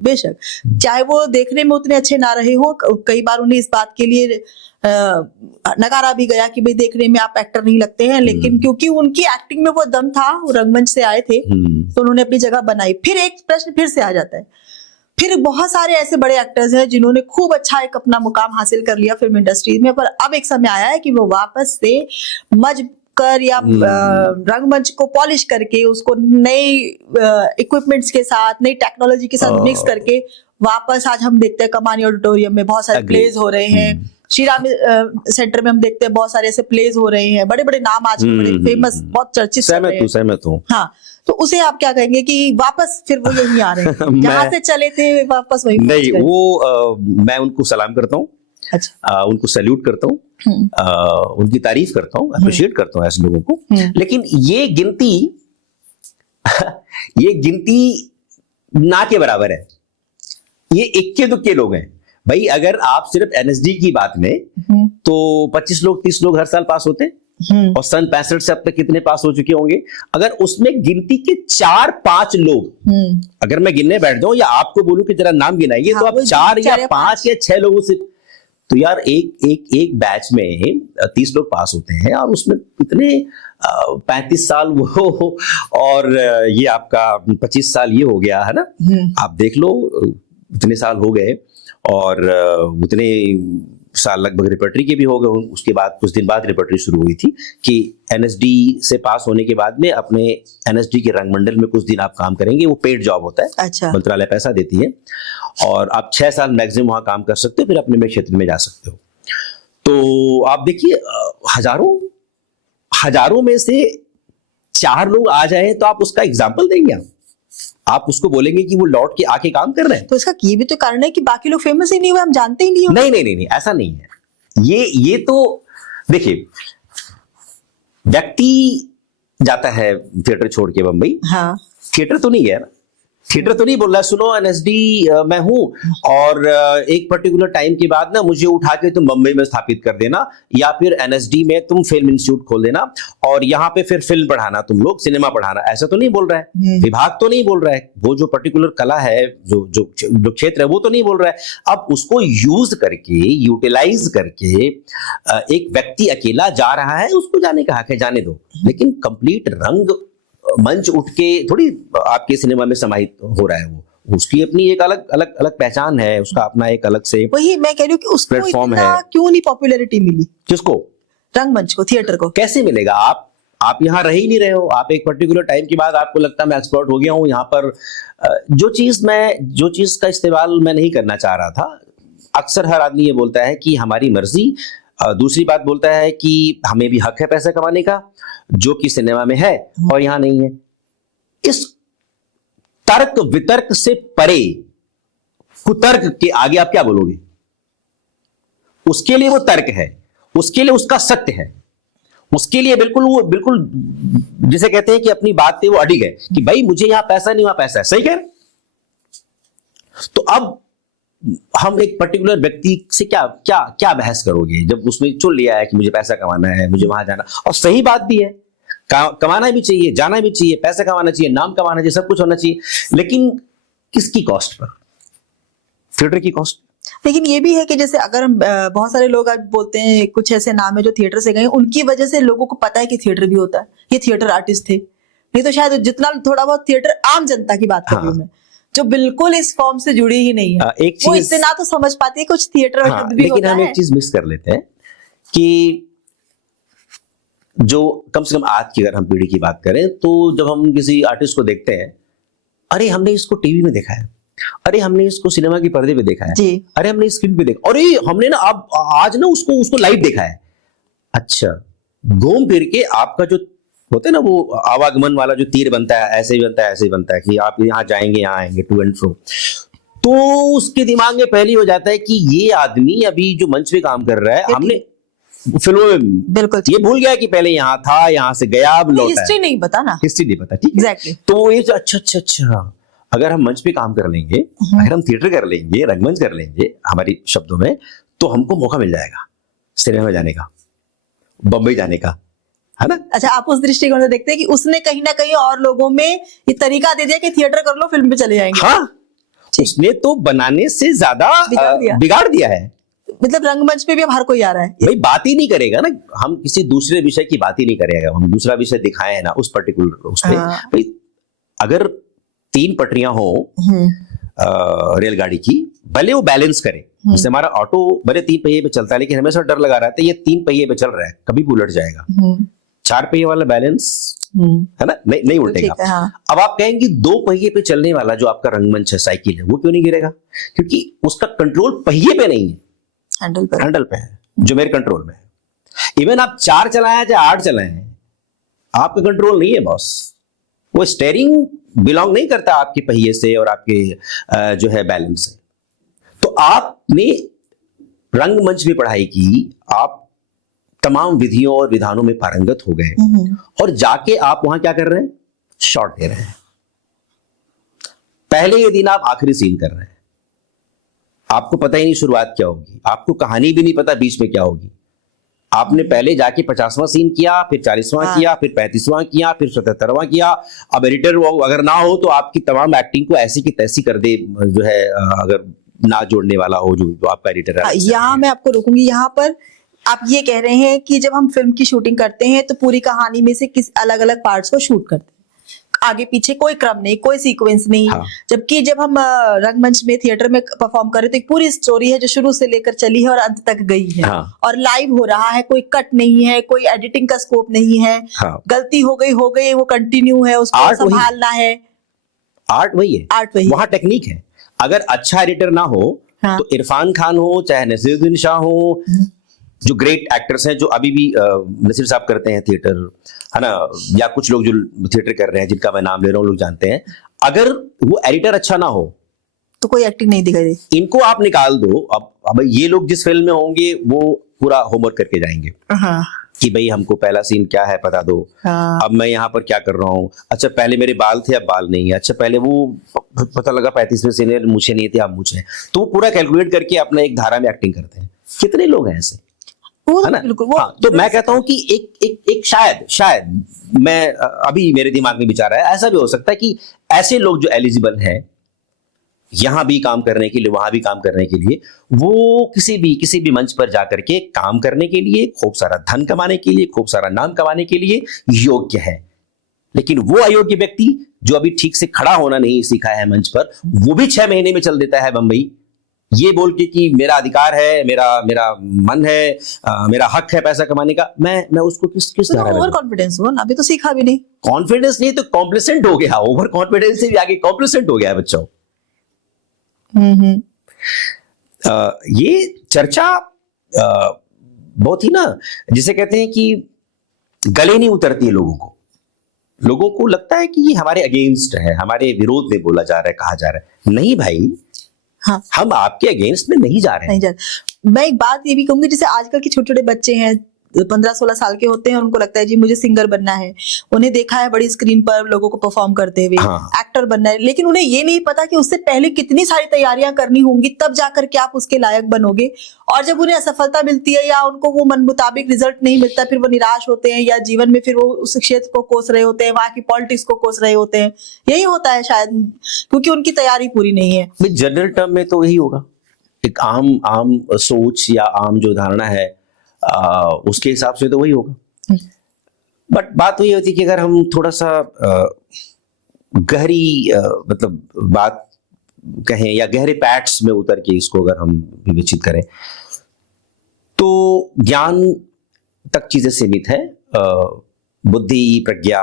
बेशक चाहे वो देखने में उतने अच्छे ना रहे हो, कई बार उन्हें इस बात के लिए नकारा भी गया कि भाई देखने में आप एक्टर नहीं लगते हैं, लेकिन क्योंकि उनकी एक्टिंग में वो दम था, वो रंगमंच से आए थे, तो उन्होंने अपनी जगह बनाई। फिर एक प्रश्न फिर से आ जाता है, फिर बहुत सारे ऐसे बड़े एक्टर्स हैं जिन्होंने खूब अच्छा एक अपना मुकाम हासिल कर लिया फिल्म इंडस्ट्री में, पर अब एक समय आया है कि वो वापस से मज कर या रंगमंच को पॉलिश करके, उसको नए इक्विपमेंट्स के साथ, नई टेक्नोलॉजी के साथ मिक्स करके वापस आज हम देखते हैं कमानी ऑडिटोरियम में बहुत सारे प्लेज हो रहे हैं, श्रीराम सेंटर में हम देखते हैं बहुत सारे ऐसे प्लेज हो रहे हैं, बड़े बड़े नाम आज बड़े फेमस, बहुत चर्चित। सहमत हूं। हाँ, तो उसे आप क्या कहेंगे कि वापस फिर वो यही आ रहे हैं जहां से चले थे, वापस वही नहीं, वो मैं उनको सलाम करता हूँ। अच्छा, उनको सैल्यूट करता हूँ, उनकी तारीफ करता हूँ, अप्रिशिएट करता हूँ ऐसे लोगों को, लेकिन ये गिनती ना के बराबर है। ये इक्के दुक्के लोग हैं भाई। अगर आप सिर्फ एनएसडी की बात में, तो 25 लोग 30 लोग हर साल पास होते हैं, और सन 65 से अब तक कितने पास हो चुके होंगे। अगर उसमें गिनती के 4-5 लोग, अगर मैं गिनने बैठ जाऊं या आपको बोलूं कि जरा नाम गिनाइए, तो आप 4 या 5 या 6 लोगों से, तो यार एक बैच में 30 लोग पास होते हैं, और उसमें इतने 35 साल वो, और ये आपका 25 साल ये हो गया है ना। आप देख लो इतने साल हो गए, और उतने साल लगभग रिपर्टरी के भी हो गए। उसके बाद कुछ दिन बाद रिपर्टरी शुरू हुई थी कि एनएसडी से पास होने के बाद में अपने एनएसडी के रंगमंडल में कुछ दिन आप काम करेंगे, वो पेड जॉब होता है। अच्छा, मंत्रालय पैसा देती है, और आप 6 साल मैक्सिमम वहां काम कर सकते हो, फिर अपने में क्षेत्र में जा सकते हो। तो आप देखिए, हजारों में से 4 लोग आ जाए तो आप उसका एग्जाम्पल देंगे, आप उसको बोलेंगे कि वो लौट के आके काम कर रहे हैं। तो इसका ये भी तो कारण है कि बाकी लोग फेमस ही नहीं हुए, हम जानते ही नहीं हो। नहीं, ऐसा नहीं है। ये तो देखिए, व्यक्ति जाता है थिएटर छोड़ के बंबई, हाँ, थिएटर तो नहीं है ना, थिएटर तो नहीं बोल रहा सुनो एनएसडी मैं हूं, और एक पर्टिकुलर टाइम के बाद ना मुझे उठा के तुम बम्बई में स्थापित कर देना, या फिर एनएसडी में तुम फिल्म इंस्टीट्यूट खोल देना, और यहाँ पे फिर फिल्म पढ़ाना, तुम लोग सिनेमा पढ़ाना। ऐसा तो नहीं बोल रहा है विभाग, तो नहीं बोल रहा है। वो जो पर्टिकुलर कला है, जो क्षेत्र है, वो तो नहीं बोल रहा है। अब उसको यूज करके, यूटिलाइज करके एक व्यक्ति अकेला जा रहा है, उसको जाने का हक है, जाने दो। लेकिन कंप्लीट रंग मंच उठ के थोड़ी आपके सिनेमा में समाहित हो रहा है। वो उसकी अपनी एक अलग पहचान है, उसका अपना एक अलग से, वही मैं कह रही हूँ कि उसको प्लेटफॉर्म इतना है। क्यों नहीं पॉपुलैरिटी मिली? किसको? रंगमंच को, थिएटर को। कैसे मिलेगा? आप यहाँ रह ही नहीं रहे हो। आप एक पर्टिकुलर टाइम के बाद आपको लगता है मैं एक्सपर्ट हो गया हूँ यहाँ पर। जो चीज का इस्तेमाल मैं नहीं करना चाह रहा था। अक्सर हर आदमी ये बोलता है कि हमारी मर्जी, दूसरी बात बोलता है कि हमें भी हक है पैसा कमाने का, जो कि सिनेमा में है और यहां नहीं है। इस तर्क वितर्क से परे कुतर्क के आगे आप क्या बोलोगे? उसके लिए वो तर्क है, उसके लिए उसका सत्य है, उसके लिए बिल्कुल जिसे कहते हैं कि अपनी बात पे वो अडिग है कि भाई मुझे यहां पैसा नहीं, वहां पैसा है। सही कह रहे? तो अब हम एक पर्टिकुलर व्यक्ति से क्या क्या क्या बहस करोगे जब उसने चुन लिया है कि मुझे पैसा कमाना है, मुझे वहां जाना, और सही बात भी है, कमाना भी चाहिए, जाना भी चाहिए, पैसा कमाना चाहिए, नाम कमाना चाहिए, सब कुछ होना चाहिए, लेकिन किसकी कॉस्ट पर? थिएटर की कॉस्ट। लेकिन ये भी है कि जैसे अगर हम बहुत सारे लोग आज बोलते हैं, कुछ ऐसे नाम है जो थिएटर से गए, उनकी वजह से लोगों को पता है कि थिएटर भी होता है, ये थिएटर आर्टिस्ट थे। नहीं तो शायद जितना थोड़ा बहुत थिएटर, आम जनता की बात कर रही हूँ मैं, जो बिल्कुल इस फॉर्म से जुड़ी ही नहीं है, वो इतना तो समझ पाती है कुछ थिएटर शब्द भी लेकिन होता हम है। एक चीज मिस कर लेते हैं कि जो कम से कम आज की अगर हम पीढ़ी की बात करें, तो जब हम किसी आर्टिस्ट को देखते हैं, अरे हमने इसको टीवी में देखा है, अरे हमने इसको सिनेमा की पर्दे पे देखा है, अरे हमने स्क्रीन पे देखा, अरे हमने ना अब आज ना उसको लाइव देखा है। अच्छा, घूम फिर के आपका जो होता है ना वो आवागमन वाला जो तीर बनता है, ऐसे ही बनता है, ऐसे ही बनता है कि आप यहाँ जाएंगे, यहाँ आएंगे, टू एंड फ्रो, तो उसके दिमाग में पहले हो जाता है कि ये आदमी अभी जो मंच पे काम कर रहा है, हमने फिल्मों में बिल्कुल ये भूल गया कि पहले यहाँ था, यहाँ से गया, अब लौटा। हिस्ट्री नहीं पता ना, हिस्ट्री नहीं पता, ठीक है। एग्जैक्टली। तो ये अच्छा, अगर हम मंच पे काम कर लेंगे, अगर हम थिएटर कर लेंगे, रंगमंच कर लेंगे हमारी शब्दों में, तो हमको मौका मिल जाएगा सिनेमा जाने का, बम्बई जाने का, है ना। अच्छा, आप उस दृष्टिकोण से देखते हैं कि उसने कहीं ना कहीं और लोगों में ये तरीका दे दिया कि थिएटर कर लो, फिल्म पे चले जाएंगे। हाँ, उसने तो बनाने से ज्यादा बिगाड़ दिया है। मतलब रंगमंच पे भी अब हर कोई आ रहा है, भाई बात ही नहीं करेगा ना, हम किसी दूसरे विषय की बात ही नहीं करेगा, हम दूसरा विषय दिखाए है ना उस पर्टिकुलर उस पे। भाई अगर 3 पटरियां हो रेलगाड़ी की, भले वो बैलेंस करे, जैसे हमारा ऑटो भले 3 पहिए पे चलता है, लेकिन हमेशा डर लगा रहता है ये 3 पहिए पे चल रहा है, कभी भी उलट जाएगा। 4 पहिए वाला बैलेंस है ना, नहीं उल्टेगा। हाँ। अब आप कहेंगे 2 पहिए पे चलने वाला जो आपका रंगमंच है, साइकिल है, वो क्यों नहीं गिरेगा? क्योंकि उसका कंट्रोल पहिए पे नहीं है, हैंडल पे है, जो मेरे कंट्रोल में है। इवन आप 4 चलाएं चाहे 8 चलाएं, आपका कंट्रोल नहीं है बॉस। वो स्टेयरिंग बिलोंग नहीं करता आपके पहिए से और आपके जो है बैलेंस से। तो आपने रंगमंच में पढ़ाई की, आप तमाम विधियों और विधानों में पारंगत हो गए, और जाके आप वहां क्या कर रहे हैं? शॉट दे रहे हैं। पहले ये दिन आप आखिरी सीन कर रहे हैं, आपको पता ही नहीं शुरुआत क्या होगी, आपको कहानी भी नहीं पता बीच में क्या होगी। आपने पहले जाके 50वां सीन किया, फिर 40वां किया, फिर 35वां किया, फिर 77वां किया। अब एडिटर अगर ना हो तो आपकी तमाम एक्टिंग को ऐसी की तैसी कर दे, जो है अगर ना जोड़ने वाला हो जो आपका एडिटर है। यहाँ मैं आपको रोकूंगी, यहाँ पर आप ये कह रहे हैं कि जब हम फिल्म की शूटिंग करते हैं तो पूरी कहानी में से किस अलग अलग पार्ट्स को शूट करते हैं, आगे पीछे कोई क्रम नहीं, कोई सीक्वेंस नहीं। हाँ। जबकि जब हम रंगमंच में थिएटर में परफॉर्म कर रहे तो एक पूरी स्टोरी है जो शुरू से लेकर चली है और अंत तक गई है। हाँ। और लाइव हो रहा है, कोई कट नहीं है, कोई एडिटिंग का स्कोप नहीं है। हाँ। गलती हो गई, वो कंटिन्यू है, उसको संभालना है। आर्ट वही है, आर्ट वही, वहां टेक्निक है। अगर अच्छा एडिटर ना हो, हाँ। तो इरफान खान हो चाहे नसीरुद्दीन शाह हो, जो ग्रेट एक्टर्स हैं, जो अभी भी नसीर साहब करते हैं थिएटर, है ना, या कुछ लोग जो थिएटर कर रहे हैं जिनका मैं नाम ले रहा हूं, लोग जानते हैं, अगर वो एडिटर अच्छा ना हो तो कोई एक्टिंग नहीं दिखाई देती। इनको आप निकाल दो। अब ये लोग जिस फिल्म में होंगे वो पूरा होमवर्क करके जाएंगे। हाँ। कि भाई हमको पहला सीन क्या है बता दो। हाँ। अब मैं यहाँ पर क्या कर रहा हूँ, अच्छा पहले मेरे बाल थे अब बाल नहीं है, अच्छा पहले वो पता लगा 35वें सीन में मुझे नहीं थे अब मुझे है। तो वो पूरा कैलकुलेट करके अपना एक धारा में एक्टिंग करते हैं। कितने लोग हैं ऐसे, है ना। हाँ, तो मैं कहता हूं कि एक शायद मैं अभी मेरे दिमाग में विचार है, ऐसा भी हो सकता है कि ऐसे लोग जो एलिजिबल हैं यहां भी काम करने के लिए, वहां भी काम करने के लिए, वो किसी भी मंच पर जाकर के काम करने के लिए, खूब सारा धन कमाने के लिए, खूब सारा नाम कमाने के लिए योग्य है। लेकिन वो अयोग्य व्यक्ति जो अभी ठीक से खड़ा होना नहीं सीखा है मंच पर, वो भी 6 महीने में चल देता है बंबई, ये बोल के कि मेरा अधिकार है, मेरा मन है, मेरा हक है पैसा कमाने का। मैं उसको किस धारा में, ओवर कॉन्फिडेंस हुआ ना, अभी तो सीखा भी नहीं। कॉन्फिडेंस नहीं तो कॉम्प्लिसेंट हो गया, ओवर कॉन्फिडेंस से भी आगे कॉम्प्लिसेंट हो गया है बच्चों। ये चर्चा बहुत ही ना, जिसे कहते हैं कि गले नहीं उतरती है लोगों को लगता है कि ये हमारे अगेंस्ट है, हमारे विरोध में बोला जा रहा है, कहा जा रहा है। नहीं भाई, हाँ, हम आपके अगेंस्ट में नहीं जा रहे हैं। मैं एक बात ये भी कहूंगी, जैसे आजकल के छोटे छोटे बच्चे हैं, 15-16 साल के होते हैं, उनको लगता है जी मुझे सिंगर बनना है, उन्हें देखा है बड़ी स्क्रीन पर लोगों को परफॉर्म करते हुए, हाँ। एक्टर बनना है, लेकिन उन्हें ये नहीं पता कि उससे पहले कितनी सारी तैयारियां करनी होंगी, तब जाकर के आप उसके लायक बनोगे। और जब उन्हें असफलता मिलती है या उनको वो मन मुताबिक रिजल्ट नहीं मिलता, फिर वो निराश होते हैं या जीवन में फिर वो उस क्षेत्र को कोस रहे होते हैं, वहां की पॉलिटिक्स को कोस रहे होते हैं। यही होता है शायद, क्योंकि उनकी तैयारी पूरी नहीं है। जनरल टर्म में तो यही होगा, एक आम सोच या आम जो धारणा है उसके हिसाब से तो वही होगा। बट बात वही होती है कि अगर हम थोड़ा सा गहरी मतलब बात कहें या गहरे पैट्स में उतर के इसको अगर हम विवेचित करें, तो ज्ञान तक चीजें सीमित है। बुद्धि, प्रज्ञा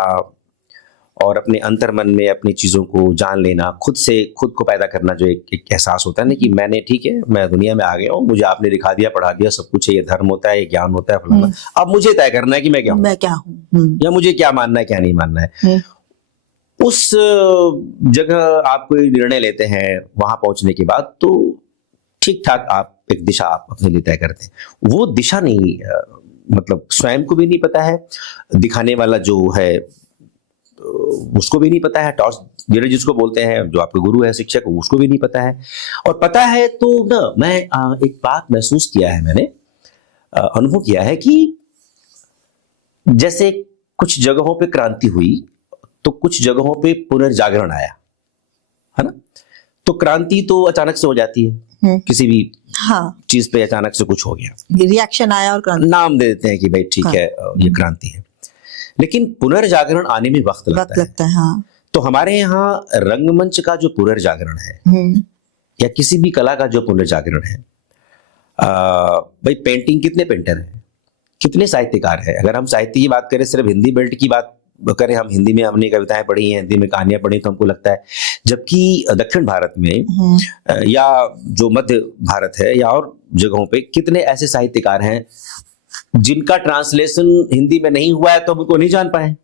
और अपने अंतर्मन में अपनी चीजों को जान लेना, खुद से खुद को पैदा करना, जो एक एहसास होता है ना कि मैंने, ठीक है, मैं दुनिया में आ गया हूँ, मुझे आपने दिखा दिया, पढ़ा दिया, सब कुछ है, ये धर्म होता है, ये ज्ञान होता है, फलाना, अब मुझे तय करना है कि मैं क्या हूँ या मुझे क्या मानना है क्या नहीं मानना है। उस जगह आप कोई निर्णय लेते हैं, वहां पहुंचने के बाद तो ठीक ठाक आप एक दिशा आप अपने लिए तय करते हैं। वो दिशा नहीं, मतलब स्वयं को भी नहीं पता है, दिखाने वाला जो है उसको भी नहीं पता है, टॉस गिरे जिसको बोलते हैं, जो आपके गुरु है, शिक्षक, उसको भी नहीं पता है। और पता है तो ना, मैं एक बात महसूस किया है, मैंने अनुभव किया है कि जैसे कुछ जगहों पे क्रांति हुई तो कुछ जगहों पे पुनर्जागरण आया, है ना। तो क्रांति तो अचानक से हो जाती है, किसी भी चीज पे अचानक से कुछ हो गया, रिएक्शन आया और नाम दे देते हैं कि भाई ठीक है ये क्रांति है। लेकिन पुनर्जागरण आने में वक्त लगता है। हाँ। तो हमारे यहाँ रंगमंच का जो पुनर्जागरण है या किसी भी कला का जो पुनर्जागरण है, भाई पेंटिंग, कितने पेंटर हैं, कितने साहित्यकार हैं। अगर हम साहित्य की बात करें, सिर्फ हिंदी बेल्ट की बात करें, हम हिंदी में हमने कविताएं पढ़ी हैं, हिंदी में कहानियां पढ़ी, तो हमको लगता है, जबकि दक्षिण भारत में या जो मध्य भारत है या और जगहों पे कितने ऐसे साहित्यकार हैं जिनका ट्रांसलेशन हिंदी में नहीं हुआ है तो हम उनको नहीं जान पाए।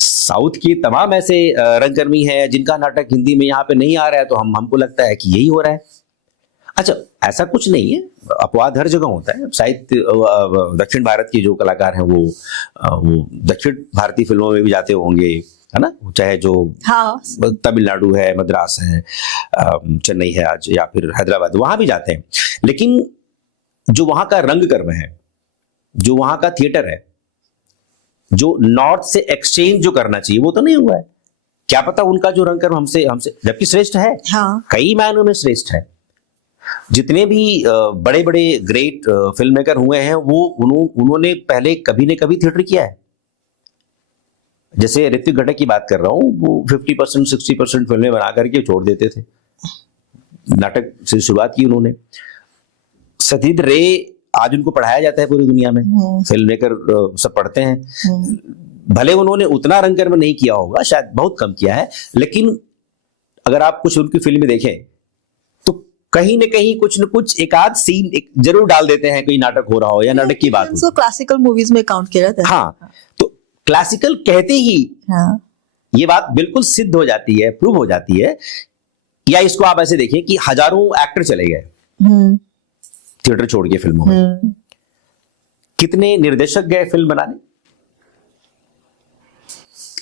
साउथ की तमाम ऐसे रंगकर्मी हैं जिनका नाटक हिंदी में यहाँ पे नहीं आ रहा है, तो हमको लगता है कि यही हो रहा है। अच्छा, ऐसा कुछ नहीं है, अपवाद हर जगह होता है। साहित्य, दक्षिण भारत के जो कलाकार हैं वो दक्षिण भारतीय फिल्मों में भी जाते होंगे, है ना, चाहे जो तमिलनाडु है, मद्रास है, चेन्नई है आज, या फिर हैदराबाद, वहां भी जाते हैं। लेकिन जो वहां का रंगकर्म है, जो वहां का थिएटर है, जो नॉर्थ से एक्सचेंज जो करना चाहिए, वो तो नहीं हुआ है। क्या पता उनका जो रंगकर्म हमसे जबकि श्रेष्ठ है, कई मायनों में श्रेष्ठ है। जितने भी बड़े बड़े ग्रेट फिल्म मेकर हुए हैं, वो उन्होंने पहले कभी न कभी थिएटर किया है। जैसे ऋत्विक घटक की बात कर रहा हूं, वो 50% 60% फिल्में बना करके छोड़ देते थे, नाटक से शुरुआत की उन्होंने। सतीन्द्र रे आज उनको पढ़ाया जाता है पूरी दुनिया में, फिल्म मेकर सब पढ़ते हैं। भले उन्होंने उतना रंगकर्म नहीं किया होगा, शायद बहुत कम किया है, लेकिन अगर आप कुछ उनकी फिल्म देखें तो कहीं न कहीं कुछ न कुछ एक आध सीन जरूर डाल देते हैं, कोई नाटक हो रहा हो या नाटक की बात हो। क्लासिकल मूवीज में काउंट किया जाता है। हाँ, तो क्लासिकल कहते ही ये बात बिल्कुल सिद्ध हो जाती है, प्रूव हो जाती है। या इसको आप ऐसे देखें कि हजारों एक्टर चले गए थिएटर छोड़ के फिल्मों में, कितने निर्देशक गए फिल्म बनाने,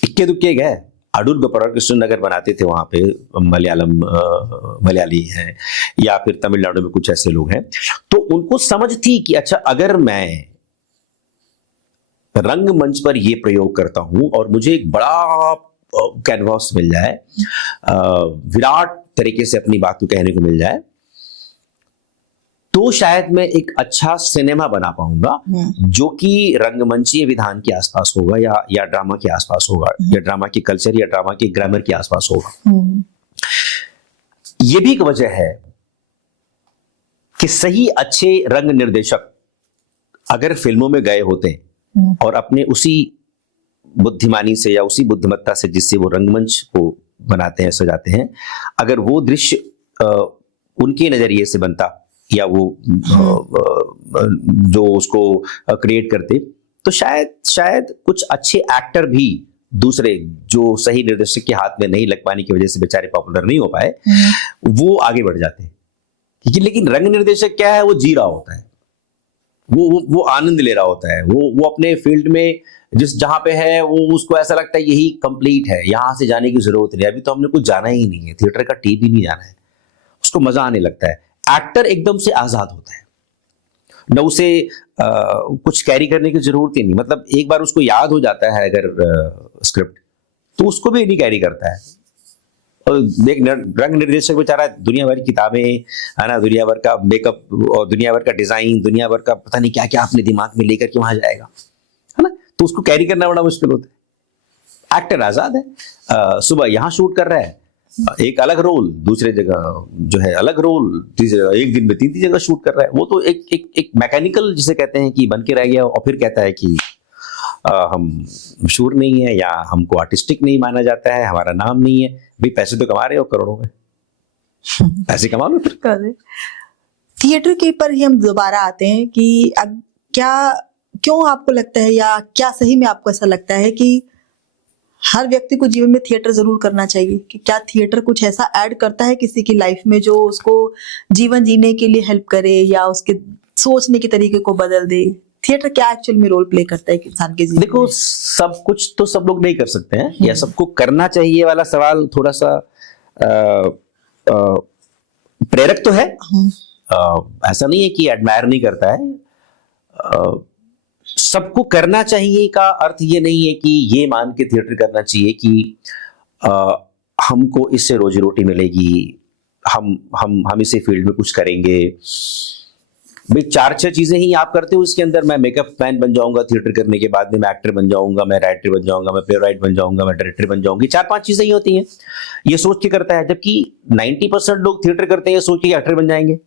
इक्के दुक्के गए। अडूर गोपाल कृष्णन अगर बनाते थे वहां पे, मलयाली हैं या फिर तमिलनाडु में कुछ ऐसे लोग हैं, तो उनको समझ थी कि अच्छा, अगर मैं रंगमंच पर ये प्रयोग करता हूं और मुझे एक बड़ा कैनवास मिल जाए, विराट तरीके से अपनी बात को कहने को मिल जाए, तो शायद मैं एक अच्छा सिनेमा बना पाऊंगा जो कि रंगमंचीय विधान के आसपास होगा या ड्रामा के आसपास होगा, या ड्रामा की कल्चर या ड्रामा की ग्रामर के आसपास होगा। यह भी एक वजह है कि सही अच्छे रंग निर्देशक अगर फिल्मों में गए होते और अपने उसी बुद्धिमानी से या उसी बुद्धिमत्ता से जिससे वो रंगमंच को बनाते हैं, सजाते हैं, अगर वो दृश्य उनके नजरिए से बनता या वो जो उसको क्रिएट करते, तो शायद कुछ अच्छे एक्टर भी दूसरे जो सही निर्देशक के हाथ में नहीं लग पाने की वजह से बेचारे पॉपुलर नहीं हो पाए, वो आगे बढ़ जाते हैं। लेकिन रंग निर्देशक क्या है, वो जी रहा होता है, वो आनंद ले रहा होता है, वो अपने फील्ड में जहां पे है वो उसको ऐसा लगता है यही कंप्लीट है, यहां से जाने की जरूरत नहीं, अभी तो हमने कुछ जाना ही नहीं है, थिएटर का टी भी नहीं जाना है, उसको मजा आने लगता है। एक्टर एकदम से आजाद होता है, न उसे कुछ कैरी करने की जरूरत ही नहीं, मतलब एक बार उसको याद हो जाता है अगर स्क्रिप्ट तो उसको भी नहीं कैरी करता है। और देख रंग निर्देशक बेचारा दुनिया भर की किताबें है ना, दुनिया भर का मेकअप और दुनिया भर का डिजाइन, दुनिया भर का पता नहीं क्या क्या अपने दिमाग में लेकर के वहां जाएगा, है ना, तो उसको कैरी करना बड़ा मुश्किल होता है। एक्टर आजाद है, सुबह यहाँ शूट कर रहा है, एक अलग रोल, दूसरे जगह जो है अलग रोल, तीसरे एक दिन में तीन जगह शूट कर रहा है। वो तो एक मैकेनिकल जिसे कहते हैं कि बन के रह गया और फिर कहता है कि हम मशहूर नहीं है या हमको आर्टिस्टिक नहीं माना जाता है, हमारा नाम नहीं है। भाई पैसे तो कमा रहे हो करोड़ों में, पैसे कमा लो फिर। थिएटर के पर ही हम दोबारा आते हैं कि अब क्यों आपको लगता है या क्या सही में आपको ऐसा लगता है कि हर व्यक्ति को जीवन में थिएटर जरूर करना चाहिए? कि क्या थिएटर कुछ ऐसा ऐड करता है किसी की लाइफ में जो उसको जीवन जीने के लिए हेल्प करे या उसके सोचने के तरीके को बदल दे? थिएटर क्या एक्चुअल में रोल प्ले करता है इंसान के जीवन देखो में? सब कुछ तो सब लोग नहीं कर सकते हैं, या सबको करना चाहिए वाला सवाल थोड़ा सा प्रेरक तो है। ऐसा नहीं है कि एडमायर नहीं करता है। सबको करना चाहिए का अर्थ ये नहीं है कि ये मान के थिएटर करना चाहिए कि हमको इससे रोजी रोटी मिलेगी, हम इसी फील्ड में कुछ करेंगे। भाई 4-6 चीजें ही आप करते हो, इसके अंदर मैं मेकअप मैन बन जाऊंगा थिएटर करने के बाद में, मैं एक्टर बन जाऊंगा, मैं राइटर बन जाऊंगा, मैं प्ले राइट बन जाऊंगा, मैं डायरेक्टर बन जाऊंगी। 4-5 चीजें ही होती हैं, ये सोच के करता है। जबकि 90% लोग थिएटर करते हैं ये सोच के एक्टर बन जाएंगे।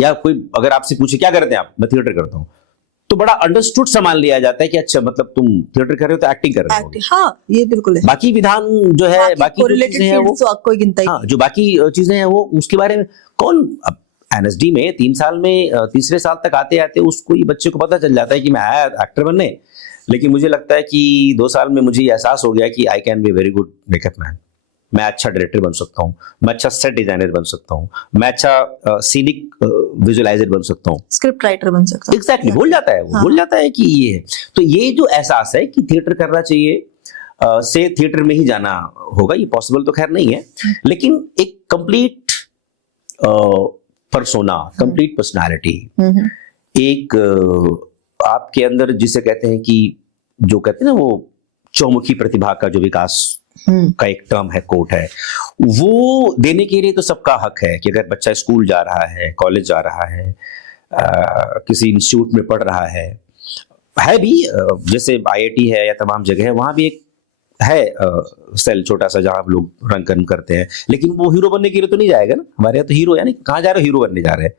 या कोई अगर आपसे पूछे क्या करते हैं आप, मैं थिएटर करता हूं, तो बड़ा अंडरस्टूड सामान लिया जाता है कि अच्छा मतलब तुम थिएटर कर रहे हो तो एक्टिंग कर रहे हो। हाँ, ये बिल्कुल है। बाकी विधान जो है, बाकी रिलेटेड है वो कोई गिनता ही। हाँ, जो बाकी चीजें हैं वो उसके बारे में कौन, अब एनएसडी में 3 साल में तीसरे साल तक आते आते उसको ये बच्चे को पता चल जाता है कि मैं आया एक्टर बनने, लेकिन मुझे लगता है कि 2 साल में मुझे एहसास हो गया कि I can be very good makeup man, मैं अच्छा डायरेक्टर बन सकता हूँ, मैं अच्छा सेट डिजाइनर बन सकता हूँ, मैं अच्छा सीनिक विजुअलाइजर बन सकता हूँ, स्क्रिप्ट राइटर बन सकता हूँ। एग्जैक्टली भूल जाता है वो, हाँ। भूल जाता है कि ये है। तो ये जो एहसास है कि थिएटर करना चाहिए से थिएटर में ही जाना होगा, ये पॉसिबल तो खैर नहीं है, लेकिन एक कंप्लीट पर्सोना, कंप्लीट पर्सनालिटी, एक आपके अंदर जिसे कहते हैं कि जो कहते हैं ना वो चौमुखी प्रतिभा का जो विकास का एक टर्म है, कोट है, वो देने के लिए तो सबका हक है कि अगर बच्चा स्कूल जा रहा है, कॉलेज जा रहा है, किसी इंस्टीट्यूट में पढ़ रहा है भी, जैसे आईआईटी है या तमाम जगह है, वहां भी एक है सेल छोटा सा जहां आप लोग रंग कर्म करते हैं, लेकिन वो हीरो बनने के लिए तो नहीं जाएगा ना। हमारे यहाँ तो हीरो, यानी कहाँ जा रहे हो, हीरो बनने जा रहे हैं,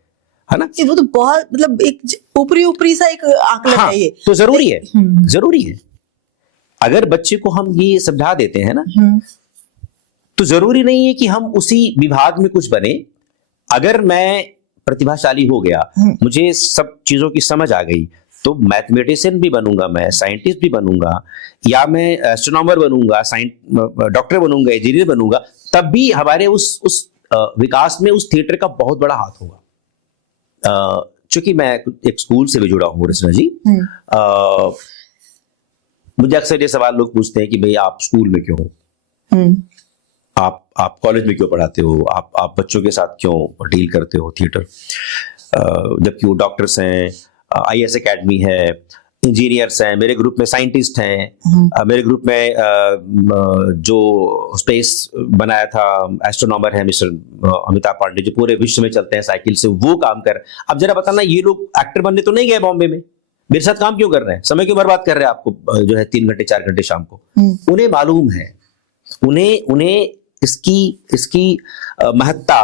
है ना। वो तो बहुत मतलब एक ऊपरी सा एक आकलन हाँ, है ये। तो जरूरी है, जरूरी है। अगर बच्चे को हम ये समझा देते हैं ना, तो जरूरी नहीं है कि हम उसी विभाग में कुछ बने। अगर मैं प्रतिभाशाली हो गया, मुझे सब चीजों की समझ आ गई, तो मैथमेटिशियन भी बनूंगा, मैं साइंटिस्ट भी बनूंगा, या मैं एस्ट्रोनॉमर बनूंगा, डॉक्टर बनूंगा, इंजीनियर बनूंगा, तब भी हमारे उस विकास में उस थिएटर का बहुत बड़ा हाथ होगा। चूंकि मैं एक स्कूल से भी जुड़ा हूँ रचना जी, मुझे अक्सर ये सवाल लोग पूछते हैं कि भाई आप स्कूल में क्यों हो, आप कॉलेज में क्यों पढ़ाते हो, आप बच्चों के साथ क्यों डील करते हो थिएटर, जबकि वो डॉक्टर्स हैं, आईएएस एकेडमी है, इंजीनियर्स हैं, मेरे ग्रुप में साइंटिस्ट हैं, मेरे ग्रुप में जो स्पेस बनाया था एस्ट्रोनॉमर है मिस्टर अमिताभ पांडे, जो पूरे विश्व में चलते हैं साइकिल से, वो काम कर। अब जरा बताना, ये लोग एक्टर बनने तो नहीं गए बॉम्बे में, मेरे साथ काम क्यों कर रहे हैं, समय क्यों बर्बाद कर रहे हैं आपको जो है 3 घंटे 4 घंटे शाम को। उन्हें मालूम है, उन्हें इसकी महत्ता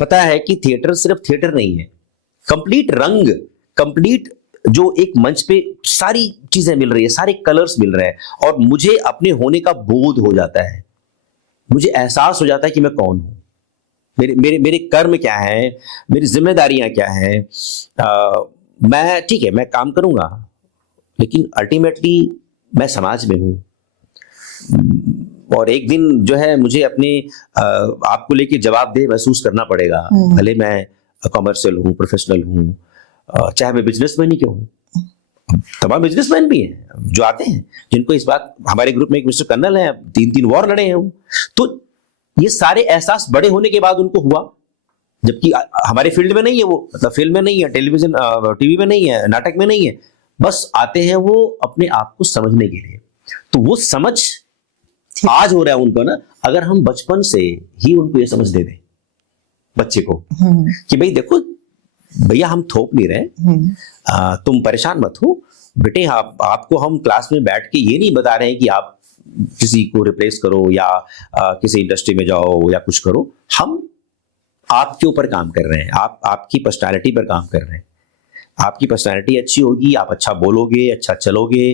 पता है कि थिएटर सिर्फ थिएटर नहीं है, कंप्लीट रंग, कंप्लीट जो एक मंच पे सारी चीजें मिल रही है, सारे कलर्स मिल रहे हैं, और मुझे अपने होने का बोध हो जाता है, मुझे एहसास हो जाता है कि मैं कौन हूं, मेरे कर्म क्या है, मेरी जिम्मेदारियां क्या हैं। मैं ठीक है, मैं काम करूंगा, लेकिन अल्टीमेटली मैं समाज में हूं, और एक दिन जो है मुझे अपने आप को लेके जवाबदेह महसूस करना पड़ेगा। भले मैं कमर्शियल हूं, प्रोफेशनल हूं, चाहे मैं बिजनेसमैन ही क्यों हूं, तमाम बिजनेसमैन भी हैं जो आते हैं, जिनको इस बात, हमारे ग्रुप में एक मिस्टर कर्नल है, 3 वॉर लड़े हैं वो। तो ये सारे एहसास बड़े होने के बाद उनको हुआ, जबकि हमारे फील्ड में नहीं है वो, मतलब फिल्म में नहीं है, टेलीविजन टीवी में नहीं है, नाटक में नहीं है, बस आते हैं वो अपने आप को समझने के लिए। तो वो समझ आज हो रहा है उनको ना, अगर हम बचपन से ही उनको ये समझ दे दें बच्चे को कि भाई देखो भैया हम थोप नहीं रहे, तुम परेशान मत हो बेटे, आपको हम क्लास में बैठ के ये नहीं बता रहे हैं कि आप किसी को रिप्लेस करो या किसी इंडस्ट्री में जाओ या कुछ करो, हम आपके ऊपर काम कर रहे हैं, आपकी पर्सनालिटी पर काम कर रहे हैं। आपकी पर्सनालिटी अच्छी होगी, आप अच्छा बोलोगे, अच्छा चलोगे,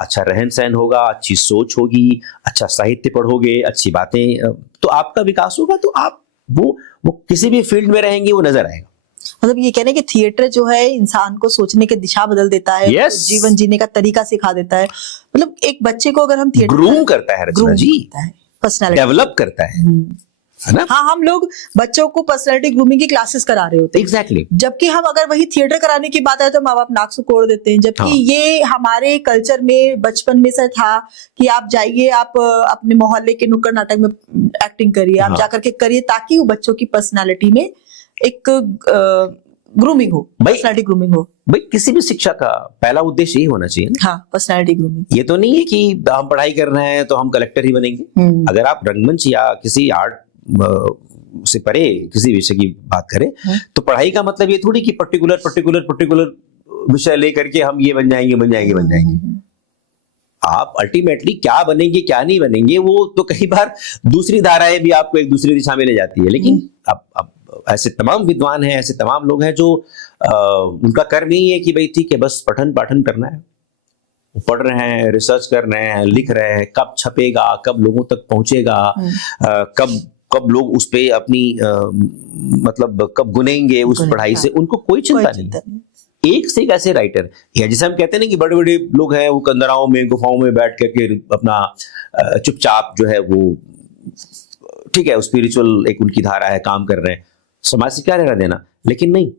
अच्छा रहन सहन होगा, अच्छी सोच होगी, अच्छा साहित्य पढ़ोगे, अच्छी बातें, तो आपका विकास होगा। तो आप वो किसी भी फील्ड में रहेंगे वो नजर आएगा। मतलब ये कहने कि थिएटर जो है इंसान को सोचने की दिशा बदल देता है, Yes. जीवन जीने का तरीका सिखा देता है। मतलब एक बच्चे को अगर हम थिएटर ग्रूम करता है रचना जी, पर्सनालिटी डेवलप करता है ना। हाँ, हम लोग बच्चों को पर्सनालिटी ग्रूमिंग की क्लासेस करा रहे होते हैं, एग्जैक्टली। जबकि हम अगर वही थिएटर कराने की बात है तो माँ बाप नाक से कोड़ देते हैं। जबकि हाँ। ये हमारे कल्चर में बचपन में से था कि आप जाइए, आप अपने मोहल्ले के नुक्कड़ नाटक में एक्टिंग करिए, आप हाँ। जाकर के करिए, ताकि वो बच्चों की पर्सनालिटी में एक ग्रूमिंग हो, पर्सनालिटी ग्रूमिंग हो। भाई किसी भी शिक्षा का पहला उद्देश्य यही होना चाहिए ना। हाँ, पर्सनालिटी ग्रूमिंग। ये तो नहीं है कि हम पढ़ाई कर रहे हैं तो हम कलेक्टर ही बनेंगे। अगर आप रंगमंच या किसी आर्ट से परे किसी विषय की बात करें तो पढ़ाई का मतलब ये थोड़ी कि पर्टिकुलर विषय लेकर के हम ये बन जाएंगे। आप अल्टीमेटली क्या बनेंगे क्या नहीं बनेंगे वो तो कई बार दूसरी धाराएं भी आपको एक दूसरी दिशा में ले जाती है। लेकिन अब ऐसे तमाम विद्वान हैं, ऐसे तमाम लोग हैं जो उनका कर्म यही है कि भाई ठीक है, बस पठन पाठन करना है, पढ़ रहे हैं, रिसर्च कर रहे हैं, लिख रहे हैं, कब छपेगा, कब लोगों तक पहुंचेगा, कब लोग उस पे अपनी मतलब कब गुनेंगे उस पढ़ाई से, उनको कोई चिंता नहीं। एक से एक ऐसे राइटर या जैसे हम कहते हैं ना कि बड़े बड़े लोग हैं वो कंदराओं में गुफाओं में बैठ करके अपना चुपचाप जो है वो ठीक है स्पिरिचुअल एक उनकी धारा है, काम कर रहे हैं, समाज से क्या लेना देना। लेकिन नहीं,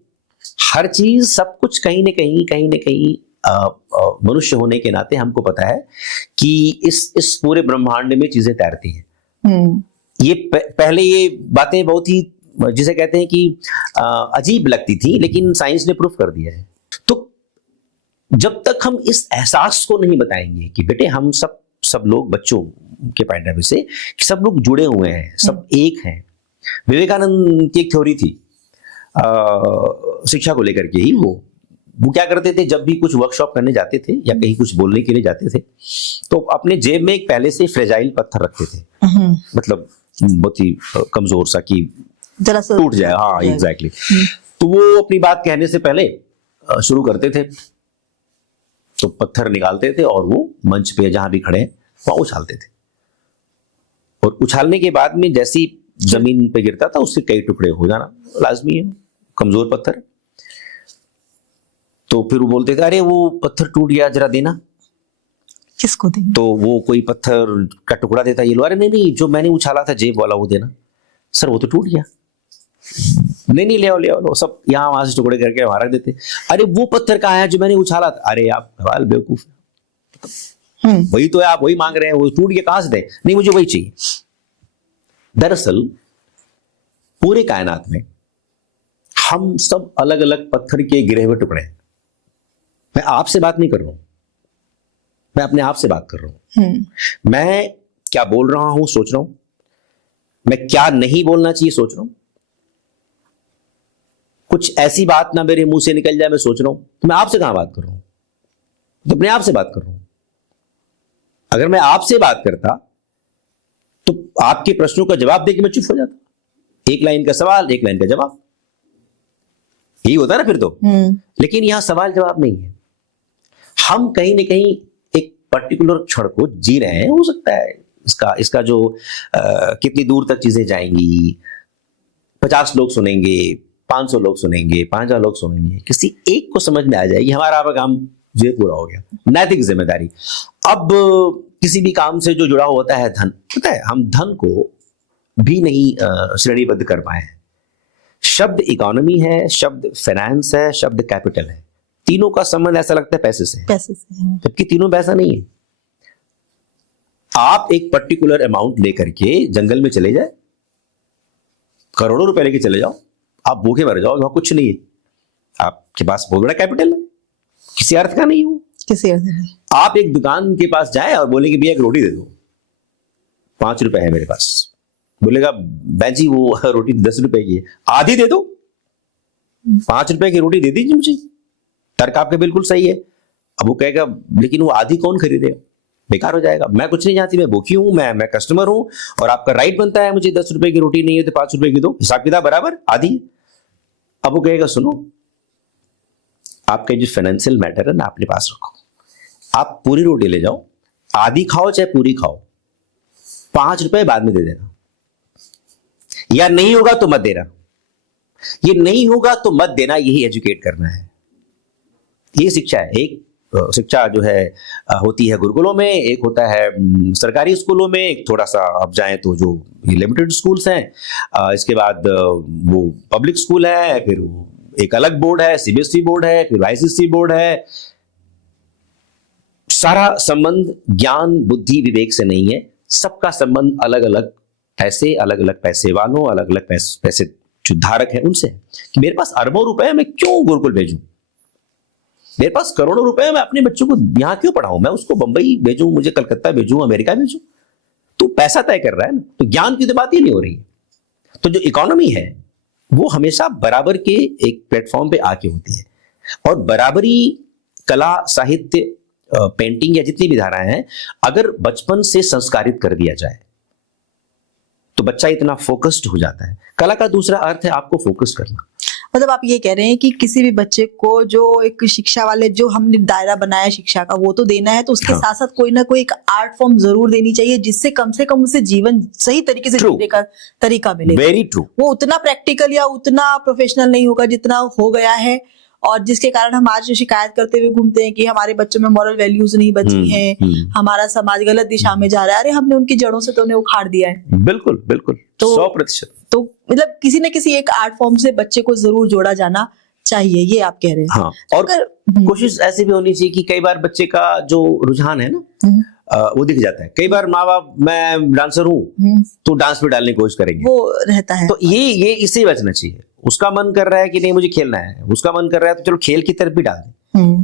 हर चीज सब कुछ कहीं ना कहीं मनुष्य होने के नाते हमको पता है कि इस पूरे ब्रह्मांड में चीजें तैरती हैं। ये पहले ये बातें बहुत ही जिसे कहते हैं कि अजीब लगती थी, लेकिन साइंस ने प्रूफ कर दिया है। तो जब तक हम इस एहसास को नहीं बताएंगे कि बेटे हम सब लोग बच्चों के पॉइंट ऑफ व्यू से कि सब लोग जुड़े हुए हैं, सब एक हैं। विवेकानंद की एक थ्योरी थी शिक्षा को लेकर के ही, वो क्या करते थे, जब भी कुछ वर्कशॉप करने जाते थे या कहीं कुछ बोलने के लिए जाते थे तो अपने जेब में एक पहले से फ्रेजाइल पत्थर रखते थे, मतलब बहुत ही कमजोर सा कि जरा सा टूट जाए। हाँ एग्जैक्टली। तो वो अपनी बात कहने से पहले शुरू करते थे तो पत्थर निकालते थे और वो मंच पे जहां भी खड़े वहां उछालते थे, और उछालने के बाद में जैसी जमीन पे गिरता था उससे कई टुकड़े हो जाना लाजमी है, कमजोर पत्थर। तो फिर वो बोलते थे अरे वो पत्थर टूट गया, जरा देना। किसको देंगे? तो वो कोई पत्थर का टुकड़ा देता, ये लो, अरे नहीं जो मैंने उछाला था जेब वाला वो देना। सर वो तो टूट गया। नहीं ले आओ, सब यहाँ वहां से टुकड़े करके वहां रख देते। अरे वो पत्थर कहाँ है जो मैंने उछाला था? अरे आप सवाल बेवकूफ, वही तो है, आप वही मांग रहे हैं, वो टूट गया कहां से दे? नहीं मुझे वही चाहिए। दरअसल पूरे कायनात में हम सब अलग अलग पत्थर के गिरे हुए टुकड़े हैं। मैं आपसे बात नहीं कर रहा हूं, मैं अपने आप से बात कर रहा हूं। मैं क्या बोल रहा हूं सोच रहा हूं, मैं क्या नहीं बोलना चाहिए सोच रहा हूं, कुछ ऐसी बात ना मेरे मुंह से निकल जाए मैं सोच रहा हूं। तो मैं आपसे कहां बात कर रहा हूं, तो अपने आप से बात कर रहा हूं। अगर मैं आपसे बात करता तो आपके प्रश्नों का जवाब देके मैं चुप हो जाता। एक लाइन का सवाल, एक लाइन का जवाब, यही होता ना फिर तो। लेकिन यहां सवाल जवाब नहीं है, हम कहीं ना कहीं एक पर्टिकुलर क्षण को जी रहे हैं। हो सकता है इसका जो कितनी दूर तक चीजें जाएंगी, 50 लोग सुनेंगे, 500 लोग सुनेंगे, 5000 लोग सुनेंगे, किसी एक को समझ में आ जाएगी, हमारा आपका काम जो पूरा हो गया। नैतिक जिम्मेदारी। अब किसी भी काम से जो जुड़ा होता है धन, पता है हम धन को भी नहीं श्रेणीबद्ध कर पाए हैं। शब्द इकोनॉमी है, शब्द फाइनेंस है, शब्द कैपिटल है। तीनों का संबंध ऐसा लगता है पैसे से, पैसे से है। जबकि तीनों पैसा नहीं है। आप एक पर्टिकुलर अमाउंट लेकर के जंगल में चले जाए, करोड़ों रुपए लेके चले जाओ, आप भूखे मर जाओ, वहां कुछ नहीं है, आपके पास बहुत बड़ा कैपिटल है, किसी अर्थ का नहीं हो। किसी अर्थ नहीं। आप एक दुकान के पास जाए और बोले कि भैया एक रोटी दे दो, 5 रुपए है मेरे पास, बोलेगा बहन जी वो रोटी 10 रुपए की है, आधी दे दो, 5 रुपए की रोटी दे दीजिए मुझे। तर्क आपका बिल्कुल सही है। अब वो कहेगा लेकिन वो आधी कौन खरीदेगा, बेकार हो जाएगा, मैं कुछ नहीं जानती, मैं भूखी हूं, मैं कस्टमर हूं और आपका राइट बनता है मुझे 10 रुपए की रोटी नहीं है तो 5 रुपए की दो, हिसाब किताब बराबर, आधी। अब वो कहेगा सुनो, आपके जो फाइनेंशियल मैटर है ना अपने पास रखो, आप पूरी रोटी ले जाओ, आधी खाओ चाहे पूरी खाओ, 5 रुपए बाद में दे देना, या नहीं होगा तो मत देना, ये नहीं होगा तो मत देना, यही एजुकेट करना है। ये शिक्षा है। एक शिक्षा जो है होती है गुरुकुलों में, एक होता है सरकारी स्कूलों में, एक थोड़ा सा आप जाएं तो जो ये लिमिटेड स्कूल्स हैं, इसके बाद वो पब्लिक स्कूल है, फिर वो एक अलग बोर्ड है, सीबीएसई बोर्ड है, फिर आईसीएसई बोर्ड है। सारा संबंध ज्ञान बुद्धि विवेक से नहीं है, सबका संबंध अलग अलग पैसे वालों, अलग अलग पैसे जो धारक है उनसे है। कि मेरे पास अरबों रुपए, मैं क्यों गुरुकुल भेजूं, मेरे पास करोड़ों रुपए, मैं अपने बच्चों को यहां क्यों पढ़ाऊं, मैं उसको बंबई भेजूं, मुझे कलकत्ता भेजूं, अमेरिका भेजूं, तो पैसा तय कर रहा है ना, तो ज्ञान की तो बात ही नहीं हो रही है। तो जो इकोनॉमी है वो हमेशा बराबर के एक प्लेटफॉर्म पे आके होती है, और बराबरी कला साहित्य पेंटिंग या जितनी भी धाराएं हैं, अगर बचपन से संस्कारित कर दिया जाए तो बच्चा इतना फोकस्ड हो जाता है। कला का दूसरा अर्थ है आपको फोकस करना। मतलब आप ये कह रहे हैं कि किसी भी बच्चे को जो एक शिक्षा वाले जो हमने दायरा बनाया शिक्षा का वो तो देना है, तो उसके हाँ। साथ साथ कोई ना कोई एक आर्ट फॉर्म जरूर देनी चाहिए, जिससे कम से कम उसे जीवन सही तरीके से True. जीने का तरीका मिले। Very true. वो उतना प्रैक्टिकल या उतना प्रोफेशनल नहीं होगा जितना हो गया है, और जिसके कारण हम आज जो शिकायत करते हुए घूमते हैं कि हमारे बच्चों में मॉरल वैल्यूज नहीं बची हैं, हमारा समाज गलत दिशा में जा रहा है। अरे हमने उनकी जड़ों से तो उन्हें उखाड़ दिया है। बिल्कुल बिल्कुल, तो 100%। तो मतलब किसी न किसी एक आर्ट फॉर्म से बच्चे को जरूर जोड़ा जाना चाहिए, ये आप कह रहे हैं। हाँ, और कोशिश ऐसी भी होनी चाहिए कि कई बार बच्चे का जो रुझान है ना वो दिख जाता है। कई बार माँ बाप, मैं डांसर हूँ तो डांस में डालने की कोशिश करेंगे, वो रहता है। तो ये इससे बचना चाहिए। उसका मन कर रहा है कि नहीं मुझे खेलना है, उसका मन कर रहा है तो चलो खेल की तरफ भी डाल दें।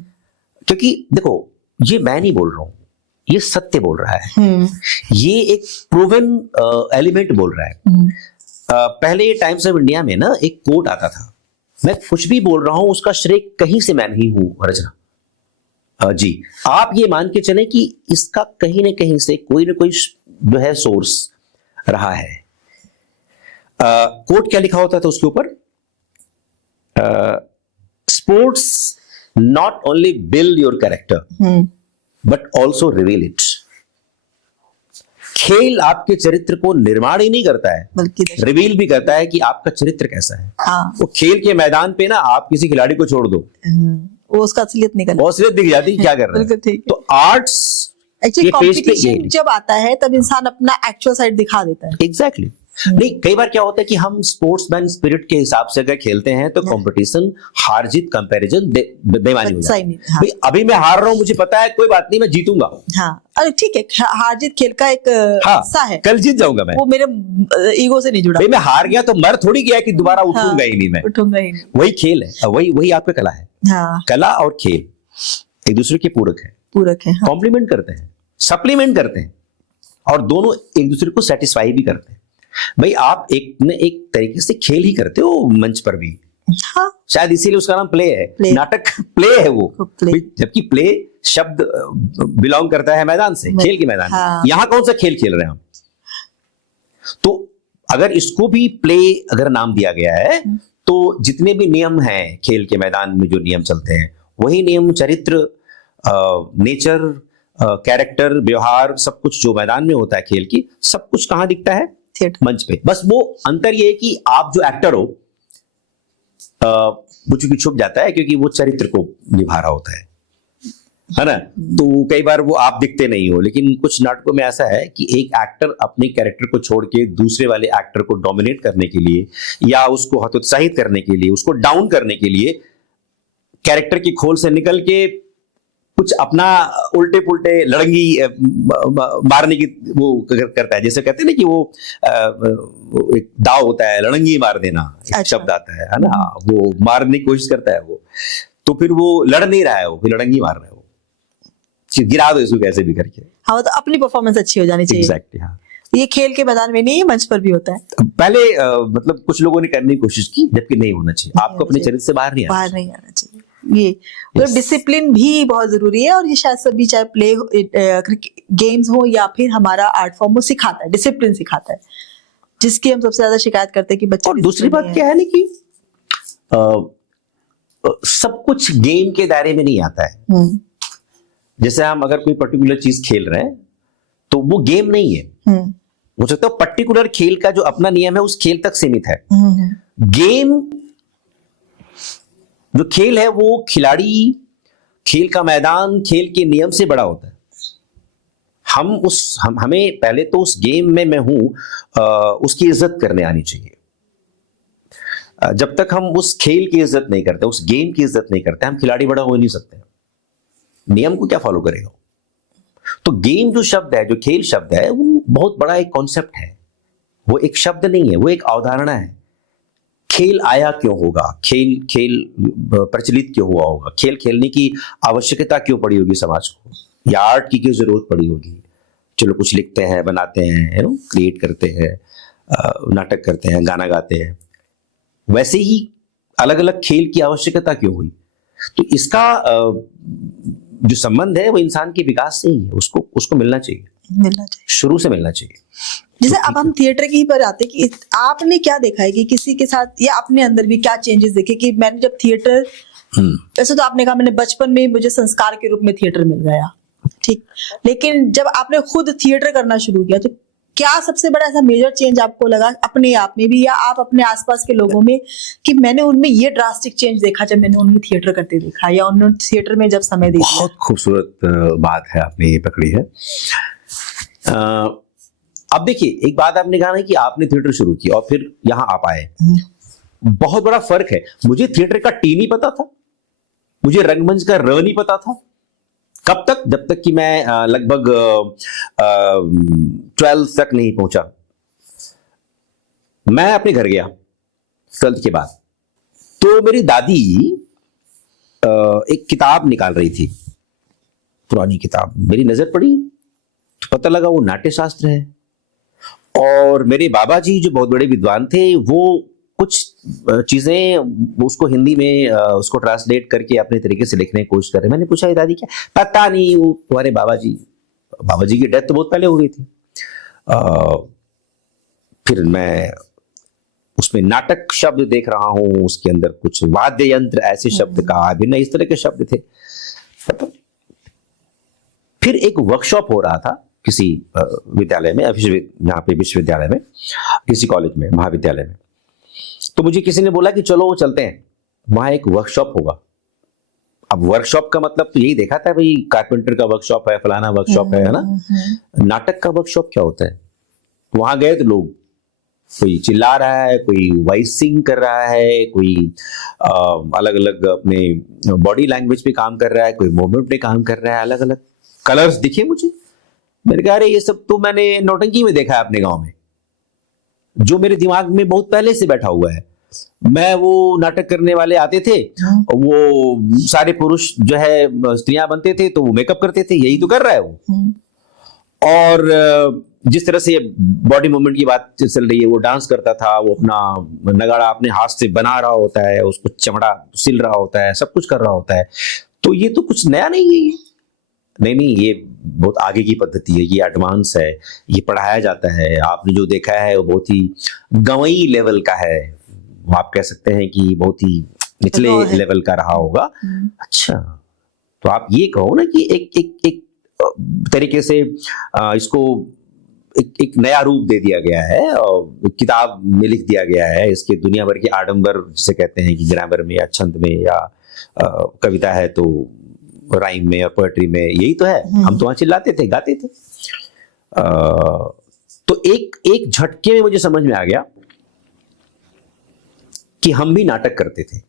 क्योंकि देखो, ये मैं नहीं बोल रहा हूँ, ये सत्य बोल रहा है, ये एक प्रूवन एलिमेंट बोल रहा है। पहले टाइम्स ऑफ इंडिया में ना एक कोट आता था, मैं कुछ भी बोल रहा हूं उसका श्रेय कहीं से मैं नहीं हूं रचना जी, आप ये मान के चले कि इसका कहीं ना कहीं से कोई ना कोई जो है सोर्स रहा है। कोट क्या लिखा होता था उसके ऊपर, sports not only build your character but also reveal it. खेल आपके चरित्र को निर्माण ही नहीं करता है, बल्कि रिवील भी करता है कि आपका चरित्र कैसा है। हाँ। वो खेल के मैदान पे ना आप किसी खिलाड़ी को छोड़ दो, वो उसका असलियत निकल, वो असलियत दिख जाती है क्या कर रहा है। बिल्कुल ठीक। तो आर्ट्स एक्चुअली ये फेस पे कंपटीशन जब आता है तब इंसान अपना एक्चुअल साइड दिखा देता है। एग्जैक्टली। नहीं, कई बार क्या होता है कि हम स्पोर्ट्समैन स्पिरिट के हिसाब से अगर खेलते हैं तो कंपटीशन, हार जीत, कंपैरिजन बेईमानी हो जाती है। हाँ। भाई अभी मैं हार रहा हूं, मुझे पता है, कोई बात नहीं, मैं जीतूंगा। हाँ, अरे ठीक है, हार जीत खेल का एक हिस्सा है, कल जीत जाऊंगा मैं, वो मेरे ईगो से नहीं जुड़ा। भाई मैं हार गया तो मर थोड़ी गया कि दोबारा उठूंगा ही नहीं मैं, उठूंगा ही नहीं। वही खेल है, वही आपका कला है। हाँ, कला और खेल एक दूसरे के पूरक है, पूरक है। हाँ। कॉम्प्लीमेंट करते हैं, सप्लीमेंट करते हैं, और दोनों एक दूसरे को सेटिस्फाई भी करते हैं। भाई आप एक न एक तरीके से खेल ही करते हो मंच पर भी। हाँ। शायद इसीलिए उसका नाम प्ले है, प्ले। नाटक प्ले है वो, प्ले। जबकि प्ले शब्द बिलोंग करता है मैदान से, खेल के मैदान। हाँ। यहां कौन सा खेल खेल रहे हैं हम? तो अगर इसको भी प्ले अगर नाम दिया गया है तो जितने भी नियम हैं खेल के मैदान में, जो नियम चलते हैं, वही नियम चरित्र, नेचर, कैरेक्टर, व्यवहार, सब कुछ जो मैदान में होता है खेल की, सब कुछ कहां दिखता है? थिएटर। मंच पे। बस वो अंतर ये है कि आप जो एक्टर हो वो चूंकि छुप जाता है क्योंकि वो चरित्र को निभा रहा होता है। है ना। तो कई बार वो आप दिखते नहीं हो, लेकिन कुछ नाटकों में ऐसा है कि एक एक्टर अपने कैरेक्टर को छोड़ के दूसरे वाले एक्टर को डोमिनेट करने के लिए या उसको हतोत्साहित करने के लिए, उसको डाउन करने के लिए कैरेक्टर की खोल से निकल के कुछ अपना उल्टे पुल्टे लड़ंगी मारने की वो करता है। जैसे कहते हैं ना कि वो एक दाव होता है, लड़ंगी मार देना एक अच्छा। शब्द आता है ना, वो मारने की कोशिश करता है वो, तो फिर वो लड़ नहीं रहा है, वो फिर लड़ंगी मार रहा है, वो गिरा दो इसको कैसे भी करके। हाँ, तो अपनी परफॉर्मेंस अच्छी हो जानी चाहिए। एग्जैक्टली हाँ। ये खेल के मैदान में नहीं, ये मंच पर भी होता है। पहले मतलब कुछ लोगों ने करने की कोशिश की, जबकि नहीं होना चाहिए, आपको अपने चरित्र से बाहर नहीं आना बाहर चाहिए। नहीं आना चाहिए। ये मतलब डिसिप्लिन भी बहुत जरूरी है, और ये शायद सभी, चाहे प्ले गेम्स हो या फिर हमारा आर्ट फॉर्म हो, सिखाता है, डिसिप्लिन सिखाता है, जिसकी हम सबसे ज्यादा शिकायत करते हैं कि बच्चे। और दूसरी बात क्या है ना कि सब कुछ गेम के दायरे में नहीं आता है। जैसे हम अगर कोई पर्टिकुलर चीज खेल रहे हैं तो वो गेम नहीं है, हो सकता है पर्टिकुलर खेल का जो अपना नियम है उस खेल तक सीमित है। गेम जो खेल है वो खिलाड़ी, खेल का मैदान, खेल के नियम से बड़ा होता है। हमें पहले तो उस गेम में मैं हूं उसकी इज्जत करने आनी चाहिए। जब तक हम उस खेल की इज्जत नहीं करते, उस गेम की इज्जत नहीं करते, हम खिलाड़ी बड़ा हो नहीं सकते। नियम को क्या फॉलो करेगा? तो गेम जो शब्द है, जो खेल शब्द है, वो बहुत बड़ा एक कॉन्सेप्ट है। वो एक शब्द नहीं है, वो एक अवधारणा है। खेल आया क्यों होगा, खेल प्रचलित क्यों हुआ होगा, खेल खेलने की आवश्यकता क्यों पड़ी होगी समाज को, या आर्ट की क्यों जरूरत पड़ी होगी। चलो कुछ लिखते हैं, बनाते हैं, क्रिएट करते हैं, नाटक करते हैं, गाना गाते हैं, वैसे ही अलग अलग खेल की आवश्यकता क्यों हुई? तो इसका जो संबंध है वो इंसान के विकास से ही है, उसको मिलना चाहिए, शुरू से मिलना चाहिए। जैसे अब हम थिएटर की ही पर आते कि आपने क्या देखा है कि किसी के साथ या अपने अंदर भी क्या चेंजेस देखे कि मैंने जब थिएटर, वैसे तो आपने कहा मैंने बचपन में मुझे संस्कार के रूप में थिएटर मिल गया, ठीक, लेकिन जब आपने खुद थिएटर करना शुरू किया तो क्या सबसे बड़ा ऐसा मेजर चेंज आपको लगा अपने आप में भी या आप अपने आसपास के लोगों में, कि मैंने उनमें ये ड्रास्टिक चेंज देखा जब मैंने उन्हें थिएटर करते देखा या उन्होंने थिएटर में जब समय दिया? बहुत खूबसूरत बात है आपने ये पकड़ी है। अब देखिए, एक बात आपने कहा ना कि आपने थिएटर शुरू किया और फिर यहां आप आए, बहुत बड़ा फर्क है। मुझे थिएटर का टी नहीं पता था, मुझे रंगमंच का र नहीं पता था। कब तक? जब तक कि मैं लगभग 12th तक नहीं पहुंचा। मैं अपने घर गया 12th के बाद, तो मेरी दादी एक किताब निकाल रही थी, पुरानी किताब। मेरी नजर पड़ी तो पता लगा वो नाट्य शास्त्र है। और मेरे बाबा जी जो बहुत बड़े विद्वान थे, वो कुछ चीजें उसको हिंदी में उसको ट्रांसलेट करके अपने तरीके से लिखने की कोशिश कर रहे। मैंने पूछा, दादी क्या? पता नहीं, वो तुम्हारे बाबा जी की डेथ तो बहुत पहले हो गई थी। फिर मैं उसमें नाटक शब्द देख रहा हूं, उसके अंदर कुछ वाद्य यंत्र ऐसे शब्द का अभिनय, इस तरह के शब्द थे। फिर एक वर्कशॉप हो रहा था किसी विद्यालय में, यहाँ पे विश्वविद्यालय में, किसी कॉलेज में, महाविद्यालय में। तो मुझे किसी ने बोला कि चलो चलते हैं, वहां एक वर्कशॉप होगा। अब वर्कशॉप का मतलब तो यही देखा था भाई, कारपेंटर का वर्कशॉप है, फलाना वर्कशॉप है ना। नाटक का वर्कशॉप क्या होता है? वहां गए तो लोग, कोई चिल्ला रहा है, कोई वॉइसिंग कर रहा है, कोई अलग अलग अपने बॉडी लैंग्वेज पे काम कर रहा है, कोई मूवमेंट पे काम कर रहा है, अलग अलग कलर्स दिखे मुझे। मेरे कहा, अरे ये सब तो मैंने नौटंकी में देखा है अपने गांव में, जो मेरे दिमाग में बहुत पहले से बैठा हुआ है। मैं वो नाटक करने वाले आते थे, वो सारे पुरुष जो है स्त्रियां बनते थे तो वो मेकअप करते थे, यही तो कर रहा है वो। और जिस तरह से बॉडी मूवमेंट की बात चल रही है, वो डांस करता था, वो अपना नगाड़ा अपने हाथ से बना रहा होता है, उसको चमड़ा सिल रहा होता है, सब कुछ कर रहा होता है। तो ये तो कुछ नया नहीं है, ये नहीं, ये बहुत आगे की पद्धति है, ये एडवांस है, ये पढ़ाया जाता है। आपने जो देखा है वो बहुत ही गंवई लेवल का है, आप कह सकते हैं कि बहुत ही निचले लेवल का रहा होगा। अच्छा, तो आप ये कहो ना कि एक तरीके से इसको एक नया रूप दे दिया गया है और किताब में लिख दिया गया है। इसके दुनिया भर के आडंबर जिसे कहते हैं कि ग्रामर में या छंद में या कविता है तो राइम में और पोएट्री में, यही तो है। हम तो वहां चिल्लाते थे, गाते थे। तो एक झटके में मुझे समझ में आ गया कि हम भी नाटक करते थे।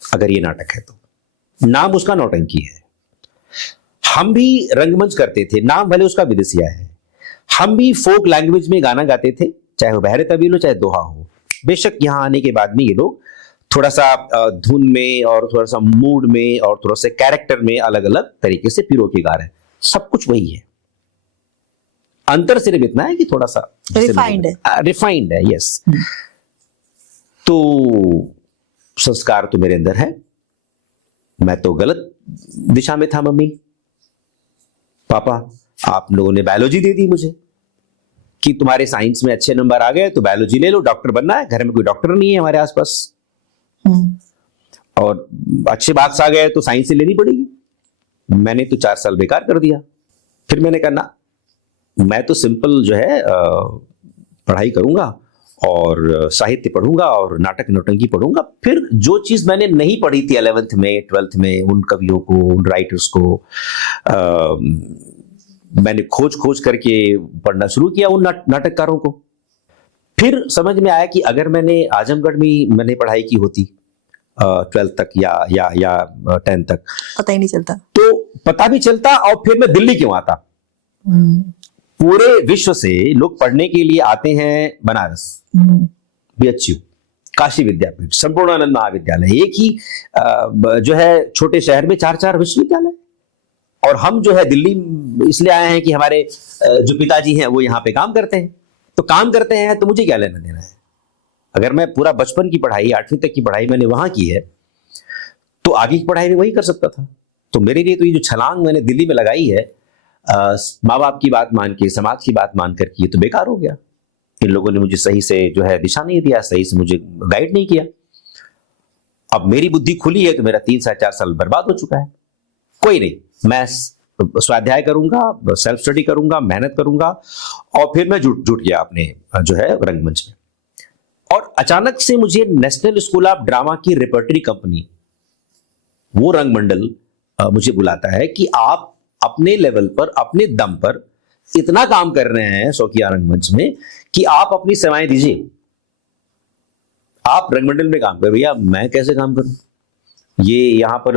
अगर ये नाटक है तो नाम उसका नौटंकी है। हम भी रंगमंच करते थे, नाम भले उसका विदेशिया है। हम भी फोक लैंग्वेज में गाना गाते थे, चाहे वो बहरे तबील हो चाहे दोहा हो। बेशक यहां आने के बाद में ये लोग थोड़ा सा धुन में और थोड़ा सा मूड में और थोड़ा सा कैरेक्टर में अलग अलग तरीके से पिरो के गा रहे हैं, सब कुछ वही है। अंतर सिर्फ इतना है कि थोड़ा सा रिफाइंड है। यस। तो संस्कार तो मेरे अंदर है। मैं तो गलत दिशा में था। मम्मी पापा आप लोगों ने बायोलॉजी दे दी मुझे कि तुम्हारे साइंस में अच्छे नंबर आ गए तो बायोलॉजी ले लो, डॉक्टर बनना है। घर में कोई डॉक्टर नहीं है हमारे आसपास, और अच्छे मार्क्स आ गए तो साइंस से लेनी पड़ेगी। मैंने तो 4 साल बेकार कर दिया। फिर मैंने कहा ना, मैं तो सिंपल जो है पढ़ाई करूंगा और साहित्य पढ़ूंगा और नाटक नौटंकी पढ़ूंगा। फिर जो चीज मैंने नहीं पढ़ी थी 11th में 12th में, उन कवियों को, उन राइटर्स को मैंने खोज करके पढ़ना शुरू किया, उन नाटककारों को। फिर समझ में आया कि अगर मैंने आजमगढ़ में मैंने पढ़ाई की होती 12th तक या 10th तक, पता ही नहीं चलता, तो पता भी चलता। और फिर मैं दिल्ली क्यों आता? पूरे विश्व से लोग पढ़ने के लिए आते हैं बनारस, BHU, काशी विद्यापीठ, संपूर्णानंद महाविद्यालय, एक ही जो है छोटे शहर में 4 विश्वविद्यालय। और हम जो है दिल्ली इसलिए आए हैं कि हमारे जो पिताजी हैं वो यहाँ पे काम करते हैं। तो काम करते हैं तो मुझे क्या लेना देना है? अगर मैं पूरा बचपन की पढ़ाई 8वीं तक की पढ़ाई मैंने वहां की है, तो आगे की पढ़ाई में वही कर सकता था। तो मेरे लिए तो ये जो छलांग मैंने दिल्ली में लगाई है, माँ बाप की बात मान के, समाज की बात मान कर के, ये तो बेकार हो गया। इन लोगों ने मुझे सही से जो है दिशा नहीं दिया, सही से मुझे गाइड नहीं किया। अब मेरी बुद्धि खुली है तो मेरा 3 से 4 साल बर्बाद हो चुका है। कोई नहीं, मैं स्वाध्याय करूंगा, सेल्फ स्टडी करूंगा, मेहनत करूंगा, और फिर मैं जुट गया अपने जो है रंगमंच में। और अचानक से मुझे नेशनल स्कूल ऑफ ड्रामा की रिपर्टरी कंपनी, वो रंगमंडल मुझे बुलाता है कि आप अपने लेवल पर, अपने दम पर इतना काम कर रहे हैं शौकिया रंगमंच में कि आप अपनी सेवाएं दीजिए। आप रंगमंडल में काम करें। भैया मैं कैसे काम करूं? ये यहाँ पर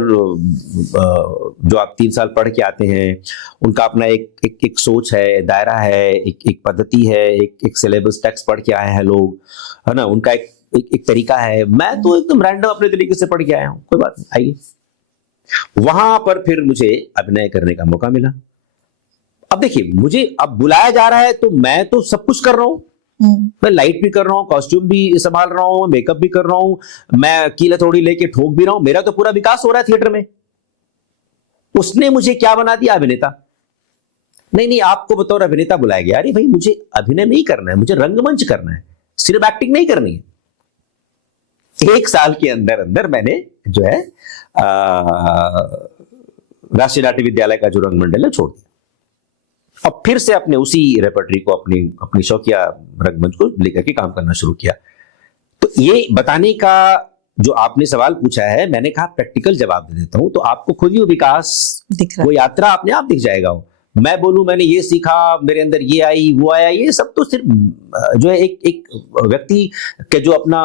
जो आप 3 साल पढ़ के आते हैं, उनका अपना एक सोच है, दायरा है, एक पद्धति है, एक सिलेबस टेक्स्ट पढ़ के आए हैं लोग, है ना, उनका एक तरीका है। मैं तो एकदम रैंडम अपने तरीके से पढ़ के आया हूं। कोई बात नहीं, आइए। वहां पर फिर मुझे अभिनय करने का मौका मिला। अब देखिए, मुझे अब बुलाया जा रहा है तो मैं तो सब कुछ कर रहा हूं। मैं लाइट भी कर रहा हूं, कॉस्ट्यूम भी संभाल रहा हूं, मेकअप भी कर रहा हूं, मैं कील थोड़ी लेके ठोक भी रहा हूं। मेरा तो पूरा विकास हो रहा है थिएटर में। उसने मुझे क्या बना दिया? अभिनेता। नहीं, आपको बतौर अभिनेता बुलाया गया। अरे भाई, मुझे अभिनय नहीं करना है, मुझे रंगमंच करना है, सिर्फ एक्टिंग नहीं करनी है। 1 साल के अंदर मैंने जो है राष्ट्रीय नाट्य विद्यालय का जो रंगमंडल है छोड़ दिया। अब फिर से अपने उसी रेपर्टरी को, अपनी शौकिया रंगमंच को लेकर के काम करना शुरू किया। तो ये बताने का जो आपने सवाल पूछा है, मैंने कहा प्रैक्टिकल जवाब दे देता हूं, तो आपको खुद ही वो विकास, वो यात्रा अपने आप दिख जाएगा। मैं बोलूं मैंने ये सीखा, मेरे अंदर ये आई, वो आया, ये सब तो सिर्फ जो है एक व्यक्ति के जो अपना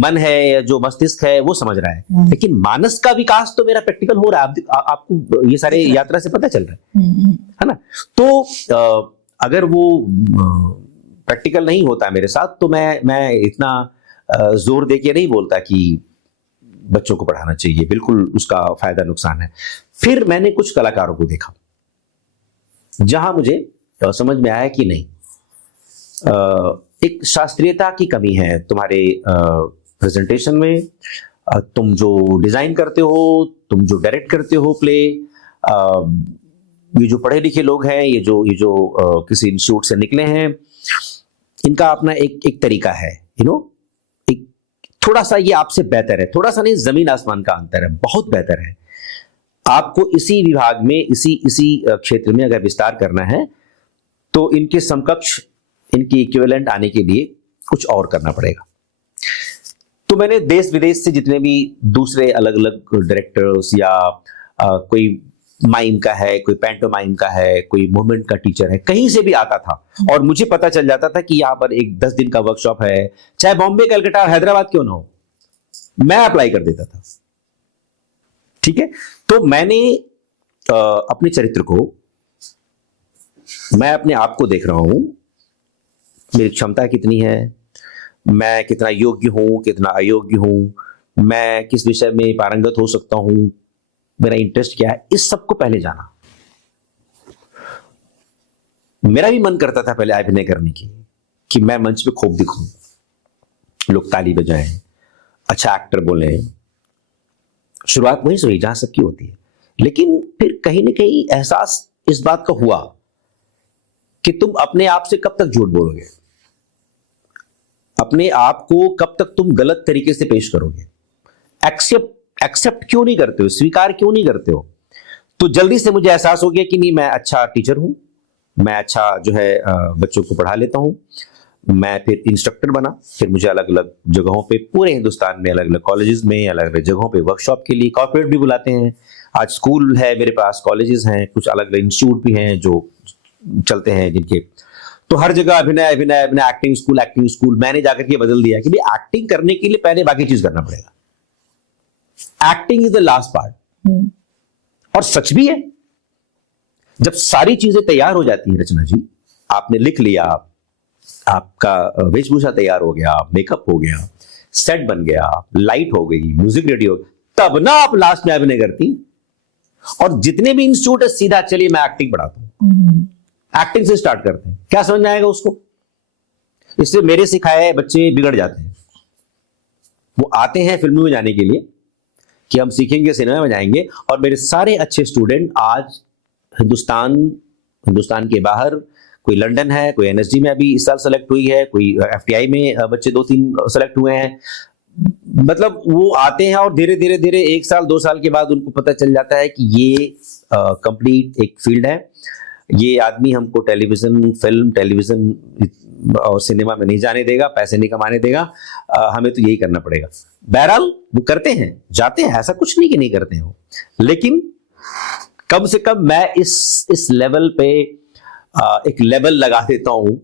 मन है, जो मस्तिष्क है, वो समझ रहा है। लेकिन मानस का विकास तो मेरा प्रैक्टिकल हो रहा है। आपको ये सारे यात्रा से पता चल रहा है ना। तो अगर वो प्रैक्टिकल नहीं होता मेरे साथ, तो मैं इतना जोर दे के नहीं बोलता कि बच्चों को पढ़ाना चाहिए। बिल्कुल उसका फायदा नुकसान है। फिर मैंने कुछ कलाकारों को देखा जहां मुझे समझ में आया कि नहीं, एक शास्त्रीयता की कमी है तुम्हारे प्रेजेंटेशन में। तुम जो डिजाइन करते हो, तुम जो डायरेक्ट करते हो प्ले, ये जो पढ़े लिखे लोग हैं, ये जो किसी इंस्टीट्यूट से निकले हैं, इनका अपना एक तरीका है। एक थोड़ा सा ये आपसे बेहतर है, थोड़ा सा नहीं, जमीन आसमान का अंतर है, बहुत बेहतर है। आपको इसी विभाग में, इसी क्षेत्र में अगर विस्तार करना है, तो इनके समकक्ष, इनकी इक्विवेलेंट आने के लिए कुछ और करना पड़ेगा। तो मैंने देश विदेश से जितने भी दूसरे अलग अलग डायरेक्टर्स या कोई माइम का है, कोई पैंटोमाइम का है, कोई मूवमेंट का टीचर है, कहीं से भी आता था और मुझे पता चल जाता था कि यहाँ पर एक 10 दिन का वर्कशॉप है, चाहे बॉम्बे, कलकत्ता, हैदराबाद क्यों ना हो, मैं अप्लाई कर देता था। ठीक है, तो मैंने अपने चरित्र को, मैं अपने आप को देख रहा हूं, मेरी क्षमता कितनी है, मैं कितना योग्य हूं, कितना अयोग्य हूं, मैं किस विषय में पारंगत हो सकता हूं, मेरा इंटरेस्ट क्या है, इस सब को पहले जाना। मेरा भी मन करता था पहले अभिनय करने की, कि मैं मंच पे खूब दिखूं, लोग ताली बजाएं, अच्छा एक्टर बोले। शुरुआत वहीं से हुई जहां सबकी होती है, लेकिन फिर कहीं ना कहीं एहसास इस बात का हुआ कि तुम अपने आप से कब तक झूठ बोलोगे, अपने आप को कब तक तुम गलत तरीके से पेश करोगे, एक्सेप्ट क्यों नहीं करते हो, स्वीकार क्यों नहीं करते हो। तो जल्दी से मुझे एहसास हो गया कि नहीं, मैं अच्छा टीचर हूं, मैं अच्छा जो है बच्चों को पढ़ा लेता हूं। मैं फिर इंस्ट्रक्टर बना, फिर मुझे अलग अलग जगहों पे पूरे हिंदुस्तान में अलग अलग कॉलेजेस में अलग अलग जगहों पे वर्कशॉप के लिए कॉर्पोरेट भी बुलाते हैं। आज स्कूल है मेरे पास, कॉलेजेस हैं, कुछ अलग अलग इंस्टीट्यूट भी हैं जो चलते हैं जिनके, तो हर जगह अभिनय अभिनय अभिनय, एक्टिंग स्कूल। मैंने जाकर के बदल दिया कि भाई एक्टिंग करने के लिए पहले बाकी चीज करना पड़ेगा, acting is the last part. और सच भी है, जब सारी चीजें तैयार हो जाती हैं रचना जी, आपने लिख लिया, आपका वेशभूषा तैयार हो गया, मेकअप हो गया, सेट बन गया, लाइट हो गई, म्यूजिक रेडी हो गई, तब ना आप लास्ट में अभिनय करती। और जितने भी इंस्टीट्यूट है सीधा चलिए मैं एक्टिंग पढ़ाता हूं, एक्टिंग से स्टार्ट करते हैं, क्या समझ में आएगा उसको। इससे मेरे सिखाए बच्चे बिगड़ जाते हैं, वो आते हैं फिल्मों में जाने के लिए कि हम सीखेंगे, सिनेमा में जाएंगे, और मेरे सारे अच्छे स्टूडेंट आज हिंदुस्तान के बाहर, कोई लंदन है, कोई एनएसडी में अभी इस साल सेलेक्ट हुई है, कोई एफटीआई में बच्चे 2-3 सेलेक्ट हुए हैं। मतलब वो आते हैं और धीरे धीरे धीरे 1 साल 2 साल के बाद उनको पता चल जाता है कि ये कंप्लीट एक फील्ड है, ये आदमी हमको टेलीविजन और सिनेमा में नहीं जाने देगा, पैसे नहीं कमाने देगा, हमें तो यही करना पड़ेगा। बहरहाल वो करते हैं, जाते हैं, ऐसा कुछ नहीं कि नहीं करते हो, लेकिन कम से कम मैं इस लेवल पे एक लेवल लगा देता हूं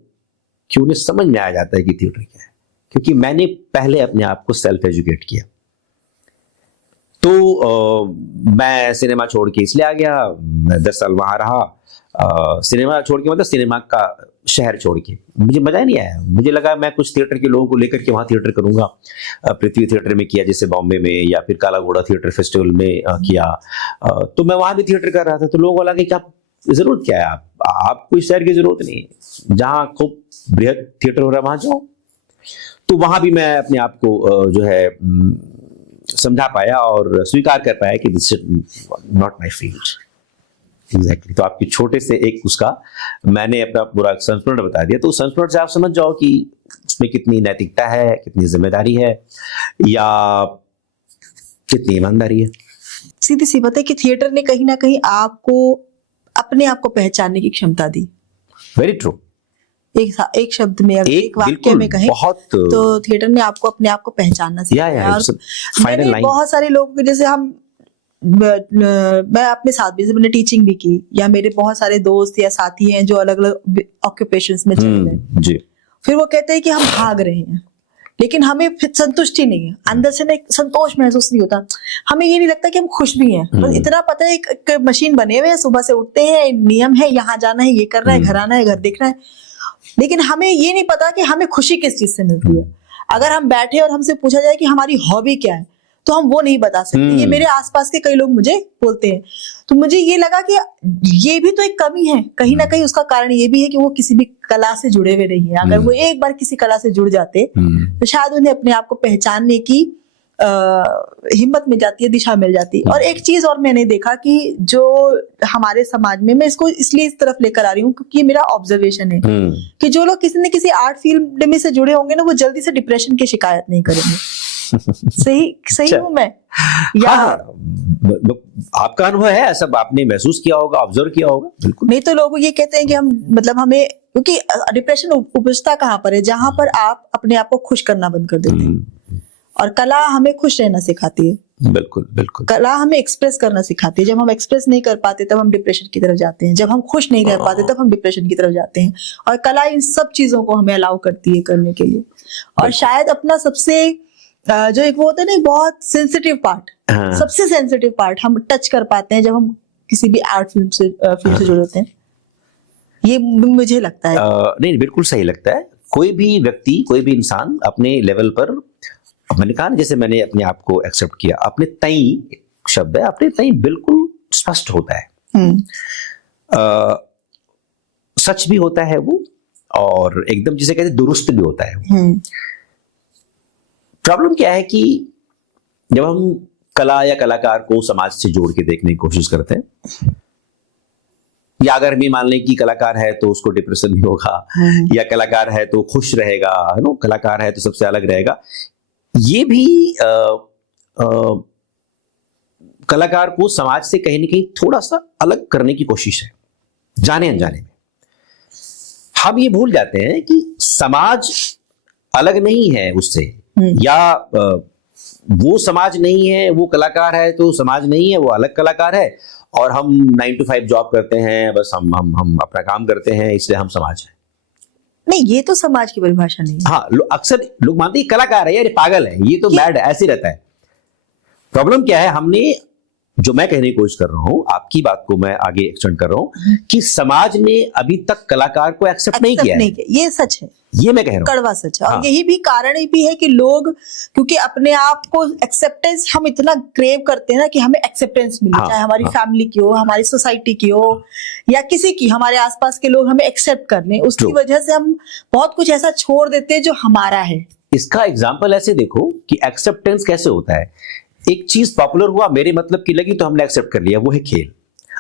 कि उन्हें समझ में आ जाता है कि थिएटर क्या है, क्योंकि मैंने पहले अपने आप को सेल्फ एजुकेट किया। तो मैं सिनेमा छोड़ के इसलिए आ गया, मैं 10 साल वहां रहा, सिनेमा छोड़ के मतलब सिनेमा का शहर छोड़ के, मुझे मजा ही नहीं आया। मुझे लगा मैं कुछ थिएटर के लोगों को लेकर के वहां थिएटर करूंगा, पृथ्वी थिएटर में किया जैसे बॉम्बे में, या फिर काला घोड़ा थिएटर फेस्टिवल में किया, तो मैं वहां भी थिएटर कर रहा था। तो लोगों को लगा कि क्या जरूरत क्या है, आपको इस शहर की जरूरत नहीं है, जहां खूब बृहद थिएटर हो रहा है वहां जाओ। तो वहां भी मैं अपने आप को जो है समझा पाया और स्वीकार कर पाया कि this is not my field. Exactly. तो आपके छोटे से एक उसका मैंने अपना पूरा संस्मरण बता दिया, तो संस्मरण से आप समझ जाओ कि उसमें कितनी नैतिकता है, कितनी जिम्मेदारी है, या कितनी ईमानदारी है। सीधी सी बात है कि थिएटर ने कहीं ना कहीं आपको अपने आप को पहचानने की क्षमता दी। Very true. एक शब्द में, एक वाक्य में कहें तो थिएटर ने आपको अपने आप को पहचानना सिखाया। और बहुत सारे लोग, जैसे मैं अपने साथ भी, मैंने टीचिंग भी की, या मेरे बहुत सारे दोस्त या साथी हैं जो अलग अलग ऑक्यूपेशंस में चल रहे हैं, फिर वो कहते हैं कि हम भाग रहे हैं, लेकिन हमें फिर संतुष्टि नहीं है, अंदर से ना एक संतोष महसूस नहीं होता। हमें ये नहीं लगता कि हम खुश भी हैं, बस इतना पता है एक मशीन बने हुए हैं, सुबह से उठते हैं, नियम है, यहाँ जाना है, ये करना है, घर आना है, घर देखना है, लेकिन हमें ये नहीं पता कि हमें खुशी किस चीज से मिलती है। अगर हम बैठे और हमसे पूछा जाए कि हमारी हॉबी क्या है, तो हम वो नहीं बता सकते। ये मेरे आसपास के कई लोग मुझे बोलते हैं, तो मुझे ये लगा कि ये भी तो एक कमी है कहीं ना कहीं। उसका कारण ये भी है कि वो किसी भी कला से जुड़े हुए नहीं है। अगर वो एक बार किसी कला से जुड़ जाते तो शायद उन्हें अपने आप को पहचानने की हिम्मत मिल जाती है, दिशा मिल जाती है। और एक चीज और मैंने देखा कि जो हमारे समाज में, मैं इसको इसलिए इस तरफ लेकर आ रही हूँ क्योंकि ये मेरा ऑब्जर्वेशन है कि जो लोग किसी न किसी आर्ट फील्ड में से जुड़े होंगे ना, वो जल्दी से डिप्रेशन की शिकायत नहीं करेंगे। सही हूँ मैं या आपका अनुभव है, ऐसा आपने महसूस किया होगा, ऑब्जर्व किया होगा? बिल्कुल नहीं तो लोग ये कहते हैं कि हम, मतलब हमें, क्योंकि डिप्रेशन उपजता कहाँ पर है, जहां पर आप अपने आप को खुश करना बंद कर देते हैं। और कला हमें खुश रहना सिखाती है। बिल्कुल बिल्कुल। कला हमें एक्सप्रेस करना सिखाती है। जब हम एक्सप्रेस नहीं कर पाते तब हम डिप्रेशन की तरफ जाते हैं, जब हम खुश नहीं रह पाते तब हम डिप्रेशन की तरफ जाते हैं। और कला इन सब चीजों को हमें अलाउ करती है करने के लिए। और शायद अपना सबसे जो एक वो होता है ना, बहुत सेंसिटिव पार्ट, हाँ। सबसे सेंसिटिव पार्ट हम टच कर पाते हैं जब हम किसी भी आर्ट फील्ड से जुड़े होते हैं। ये मुझे लगता है। नहीं, बिल्कुल सही लगता है। कोई भी व्यक्ति, कोई भी इंसान अपने लेवल पर, मैंने कहा ना, जैसे मैंने अपने आप को एक्सेप्ट किया, अपने तई शब्द है, अपने तई बिल्कुल स्पष्ट होता है, सच भी होता है वो, और एकदम जिसे कहते हैं दुरुस्त भी होता है। प्रॉब्लम क्या है कि जब हम कला या कलाकार को समाज से जोड़ के देखने की कोशिश करते हैं, या अगर हम ये मान लें कि कलाकार है तो उसको डिप्रेशन नहीं होगा, या कलाकार है तो खुश रहेगा, है ना, कलाकार है तो सबसे अलग रहेगा, ये भी कलाकार को समाज से कहीं ना कहीं थोड़ा सा अलग करने की कोशिश है, जाने अनजाने में। हम ये भूल जाते हैं कि समाज अलग नहीं है उससे, या वो समाज नहीं है, वो कलाकार है तो समाज नहीं है, वो अलग कलाकार है, और हम 9 to 5 जॉब करते हैं, बस हम अपना काम करते हैं, इसलिए हम समाज हैं। नहीं, ये तो समाज की परिभाषा नहीं है। हाँ, अक्सर लोग मानते हैं कलाकार है यार, ये पागल है, ये तो बैड है, ऐसे रहता है। प्रॉब्लम क्या है, हमने, जो मैं कहने की कोशिश कर रहा हूं, आपकी बात को मैं आगे एक्सटेंड कर रहा हूं, कि समाज ने अभी तक कलाकार को एक्सेप्ट नहीं किया है। ये सच है, ये मैं कह रहा हूं, कड़वा सच है। हाँ। और यही भी कारण भी है कि लोग, क्योंकि अपने आप को एक्सेप्टेंस हम इतना क्रेव करते हैं ना, कि हमें एक्सेप्टेंस मिले, हाँ, चाहे हमारी हाँ। फैमिली की हो, हमारी सोसाइटी की हो, या किसी की, हमारे आसपास के लोग हमें एक्सेप्ट कर लें, उसकी True. वजह से हम बहुत कुछ ऐसा छोड़ देते हैं जो हमारा है। इसका एग्जाम्पल ऐसे देखो कि एक्सेप्टेंस कैसे होता है। एक चीज पॉपुलर हुआ, मेरे मतलब की लगी, तो हमने एक्सेप्ट कर लिया, वो है खेल।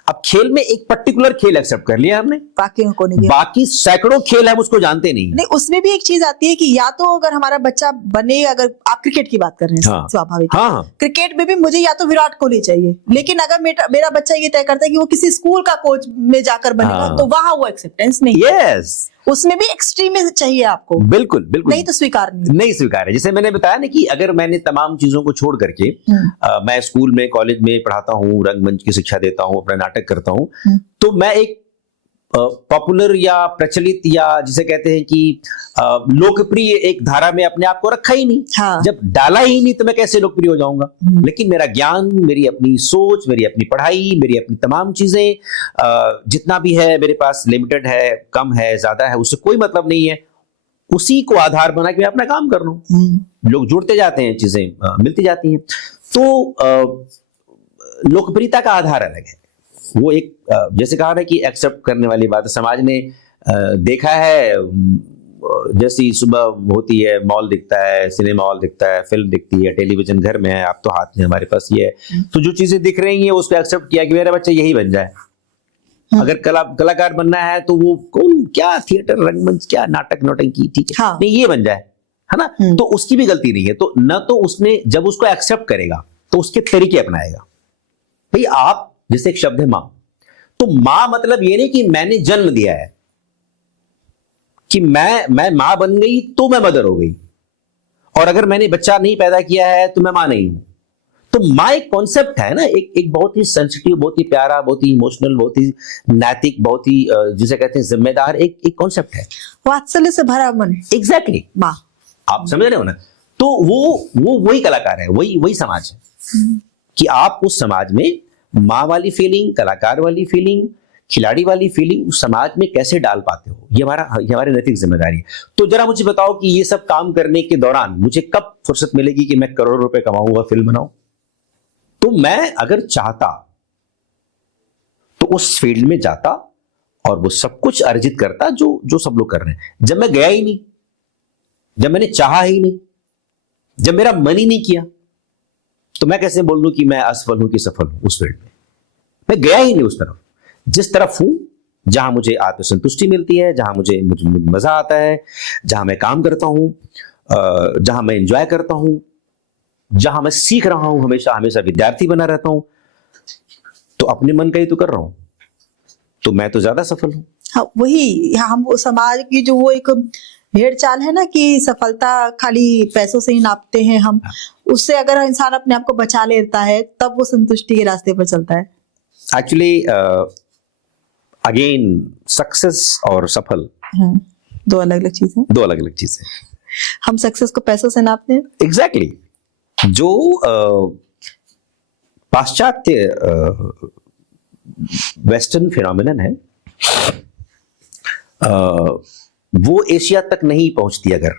अब खेल में एक पर्टिकुलर खेल एक्सेप्ट कर लिया हमने, बाकी को नहीं, बाकी सैकड़ों खेल हम उसको जानते नहीं। नहीं, उसमें भी एक चीज आती है कि या तो अगर हमारा बच्चा बने, अगर आप क्रिकेट की बात कर रहे हैं, हाँ, स्वाभाविक, हाँ, क्रिकेट में भी मुझे या तो विराट कोहली चाहिए, लेकिन अगर मेरा बच्चा ये तय करता है कि वो किसी स्कूल का कोच में जाकर बनेगा, हाँ, तो वहां वो एक्सेप्टेंस नहीं। यस, उसमें भी एक्सट्रीम चाहिए आपको, बिल्कुल बिल्कुल, नहीं तो स्वीकार नहीं स्वीकार है। जैसे मैंने बताया ना कि अगर मैंने तमाम चीजों को छोड़ करके, मैं स्कूल में, कॉलेज में पढ़ाता हूँ, रंगमंच की शिक्षा देता हूँ, अपना नाटक करता हूँ, तो मैं एक पॉपुलर या प्रचलित, या जिसे कहते हैं कि लोकप्रिय एक धारा में अपने आप को रखा ही नहीं। हाँ। जब डाला ही नहीं तो मैं कैसे लोकप्रिय हो जाऊंगा। लेकिन मेरा ज्ञान, मेरी अपनी सोच, मेरी अपनी पढ़ाई, मेरी अपनी तमाम चीजें, जितना भी है मेरे पास, लिमिटेड है, कम है, ज्यादा है, उससे कोई मतलब नहीं है। उसी को आधार बना के मैं अपना काम कर रहा हूं। लोग जुड़ते जाते हैं, चीजें मिलती जाती हैं। तो लोकप्रियता का आधार अलग है। वो एक, जैसे कहा ना कि एक्सेप्ट करने वाली बात है। समाज ने देखा है, जैसी सुबह होती है, मॉल दिखता है, सिनेमा हॉल दिखता है, फिल्म दिखती है, टेलीविजन घर में है, आप तो हाथ में हमारे पास ये है, तो जो चीजें दिख रही हैं उसको एक्सेप्ट किया कि मेरा बच्चा यही बन जाए। अगर कलाकार बनना है तो वो कौन, क्या थिएटर, रंगमंच, क्या नाटक, नौटंकी, ठीक है, हाँ। नहीं ये बन जाए, है ना। तो उसकी भी गलती नहीं है। तो न तो उसने, जब उसको एक्सेप्ट करेगा तो उसके तरीके अपनाएगा। भाई, आप, जैसे एक शब्द है मां, तो मां मतलब ये नहीं कि मैंने जन्म दिया है, कि मैं मां बन गई तो मैं मदर हो गई, और अगर मैंने बच्चा नहीं पैदा किया है तो मैं मां नहीं हूं। तो मां एक कॉन्सेप्ट है ना, एक बहुत ही सेंसिटिव, बहुत ही प्यारा, बहुत ही इमोशनल, बहुत ही नैतिक, बहुत ही जिसे कहते हैं जिम्मेदार एक कॉन्सेप्ट है। वात्सल्य से भरा मन, एग्जैक्टली, मां, आप समझ रहे हो ना। तो वो वही कलाकार है, वही समाज है, कि आप उस समाज में माँ वाली फीलिंग, कलाकार वाली फीलिंग, खिलाड़ी वाली फीलिंग समाज में कैसे डाल पाते हो, ये हमारी नैतिक जिम्मेदारी है। तो जरा मुझे बताओ कि ये सब काम करने के दौरान मुझे कब फुर्सत मिलेगी कि मैं करोड़ों रुपए कमाऊंगा, फिल्म बनाऊं। तो मैं अगर चाहता तो उस फील्ड में जाता और वो सब कुछ अर्जित करता जो सब लोग कर रहे हैं। जब मैं गया ही नहीं, जब मैंने चाहा ही नहीं, जब मेरा मन ही नहीं किया, तो मैं कैसे बोल दूं कि मैं असफल हूं कि सफल हूं उस फील्ड में। मैं गया ही नहीं उस तरफ। जिस तरफ हूं, जहां मुझे आत्मसंतुष्टि मिलती है, जहां मुझे मजा आता है, जहां मैं काम करता हूं, जहां मैं एंजॉय करता हूं, जहां मैं सीख रहा हूं, हमेशा विद्यार्थी बना रहता हूं, तो अपने मन का ही तो कर रहा हूं, तो मैं तो ज्यादा सफल हूं। हाँ, वही हम समाज की जो वो एक भेड़ चाल है ना कि सफलता खाली पैसों से ही नापते हैं हम, उससे अगर इंसान अपने आप को बचा लेता है तब वो संतुष्टि के रास्ते पर चलता है। एक्चुअली अगेन सक्सेस और सफल दो अलग अलग चीजें। दो अलग अलग चीजें। हम सक्सेस को पैसों से नापते हैं। एग्जैक्टली जो पाश्चात्य वेस्टर्न फिनोमिनन है वो एशिया तक नहीं पहुंचती। अगर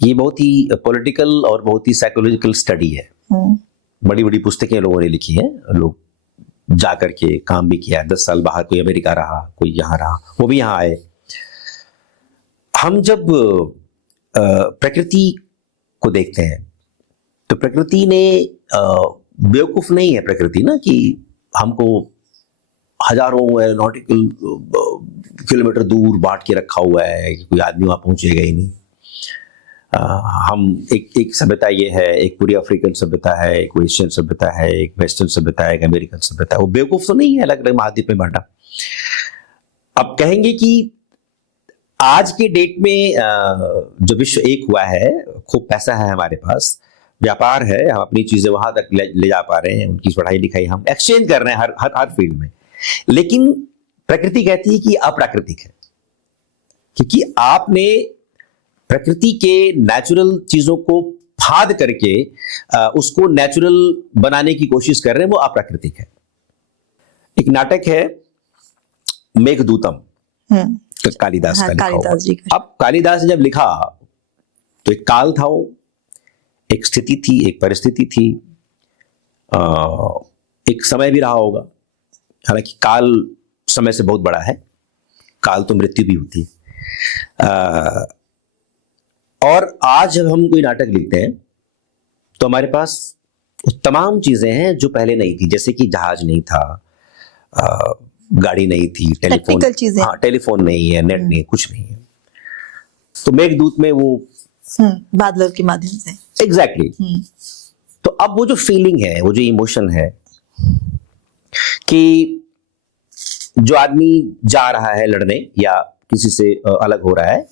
ये बहुत ही पॉलिटिकल और बहुत ही साइकोलॉजिकल स्टडी है। बड़ी बड़ी पुस्तकें लोगों ने लिखी हैं, लोग जा करके काम भी किया है। 10 साल बाहर कोई अमेरिका रहा, कोई यहाँ रहा, वो भी यहाँ आए। हम जब प्रकृति को देखते हैं तो प्रकृति ने बेवकूफ नहीं है प्रकृति ना कि हमको हजारों नॉटिकल किलोमीटर दूर बांट के रखा हुआ है कि कोई आदमी वहां पहुंचेगा ही नहीं। हम एक सभ्यता ये है, एक पूरी अफ्रीकन सभ्यता है, एक एशियन सभ्यता है, एक वेस्टर्न सभ्यता है, एक अमेरिकन सभ्यता है। वो बेवकूफ तो नहीं है, अलग अलग महाद्वीप में बांटा। अब कहेंगे कि आज के डेट में जो विश्व एक हुआ है, खूब पैसा है हमारे पास, व्यापार है, हम अपनी चीजें वहां तक ले जा पा रहे हैं, उनकी पढ़ाई लिखाई हम एक्सचेंज कर रहे हैं हर फील्ड में। लेकिन प्रकृति कहती है कि अप्राकृतिक है, क्योंकि आपने प्रकृति के नेचुरल चीजों को फाड़ करके उसको नेचुरल बनाने की कोशिश कर रहे हैं, वो अप्राकृतिक है। एक नाटक है मेघदूतम, कालिदास का लिखा हुआ। अब कालिदास ने जब लिखा तो एक काल था, वो एक स्थिति थी, एक परिस्थिति थी, एक समय भी रहा होगा। हालांकि काल समय से बहुत बड़ा है, काल तो मृत्यु भी होती है। और आज जब हम कोई नाटक लिखते हैं तो हमारे पास तमाम चीजें हैं जो पहले नहीं थी, जैसे कि जहाज नहीं था, गाड़ी नहीं थी, टेलीफोन, हाँ टेलीफोन नहीं है, नेट नहीं है, कुछ नहीं है। तो मेघदूत में वो बादलों के माध्यम से एग्जैक्टली तो अब वो जो फीलिंग है, वो जो इमोशन है कि जो आदमी जा रहा है लड़ने या किसी से अलग हो रहा है,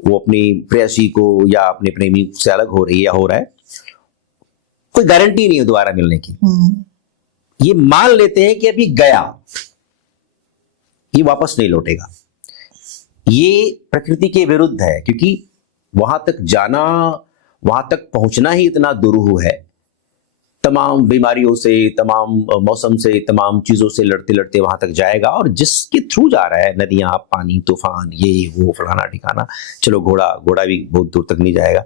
वो अपनी प्रेयसी को या अपने प्रेमी से अलग हो रही है या हो रहा है, कोई गारंटी नहीं है दोबारा मिलने की। ये मान लेते हैं कि अभी गया, ये वापस नहीं लौटेगा। ये प्रकृति के विरुद्ध है, क्योंकि वहां तक जाना, वहां तक पहुंचना ही इतना दुरूह है। तमाम बीमारियों से, तमाम मौसम से, तमाम चीजों से लड़ते लड़ते वहां तक जाएगा। और जिसके थ्रू जा रहा है, नदियां, पानी, तूफान, ये वो फलाना ठिकाना, चलो घोड़ा भी बहुत दूर तक नहीं जाएगा।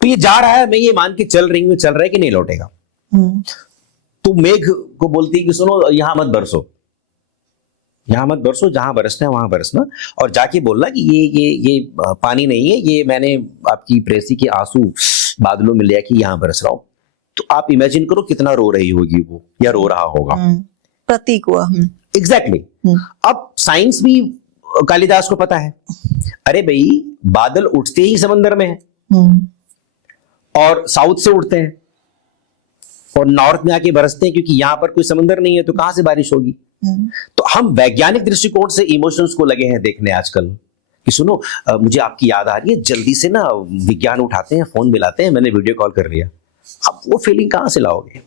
तो ये जा रहा है, मैं ये मान के चल रही हूं, चल रहा है कि नहीं लौटेगा। तो मेघ को बोलती है कि सुनो, यहां मत बरसो, यहां मत बरसो, जहां बरसना है वहां बरसना, और जाके बोलना कि ये पानी नहीं है, ये मैंने आपकी प्रेसी के आंसू बादलों में लिया कि यहां बरस रहा हूं। तो आप इमेजिन करो कितना रो रही होगी वो, या रो रहा होगा। प्रतीक हुआ। एग्जैक्टली। अब साइंस भी कालिदास को पता है, अरे भाई बादल उठते ही समंदर में है, और साउथ से उठते हैं और नॉर्थ में आके बरसते हैं, क्योंकि यहां पर कोई समंदर नहीं है, तो कहां से बारिश होगी। तो हम वैज्ञानिक दृष्टिकोण से इमोशंस को लगे हैं देखने आजकल कि सुनो, मुझे आपकी याद आ रही है, जल्दी से ना विज्ञान उठाते हैं, फोन मिलाते हैं, मैंने वीडियो कॉल कर लिया। अब वो फीलिंग कहां से लाओगे।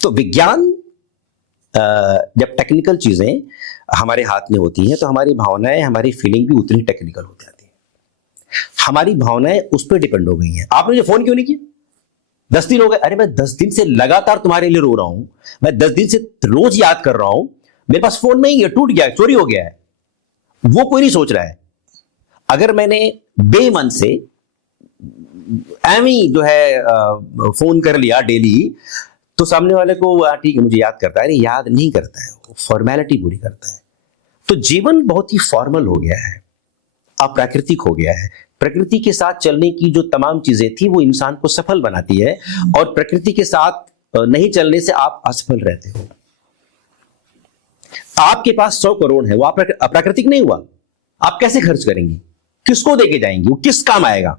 तो विज्ञान, जब टेक्निकल चीजें हमारे हाथ में होती हैं तो हमारी भावनाएं, हमारी फीलिंग भी उतनी टेक्निकल हो जाती है। हमारी भावनाएं उस पर डिपेंड हो गई हैं। आपने मुझे फोन क्यों नहीं किया, 10 दिन हो गए, अरे मैं 10 दिन से लगातार तुम्हारे लिए रो रहा हूं, मैं 10 दिन से रोज याद कर रहा हूं, मेरे पास फोन नहीं है, टूट गया, चोरी हो गया है। वो कोई नहीं सोच रहा है। अगर मैंने बेमन से एमी जो है फोन कर लिया डेली, तो सामने वाले को ठीक है मुझे याद करता है, याद नहीं करता है, वो फॉर्मेलिटी पूरी करता है। तो जीवन बहुत ही फॉर्मल हो गया है, अप्राकृतिक हो गया है। प्रकृति के साथ चलने की जो तमाम चीजें थी वो इंसान को सफल बनाती है, और प्रकृति के साथ नहीं चलने से आप असफल रहते हो। आपके पास 100 करोड़ है, वो अप्राकृतिक नहीं हुआ। आप कैसे खर्च करेंगे, किसको देके जाएंगे, वो किस काम आएगा,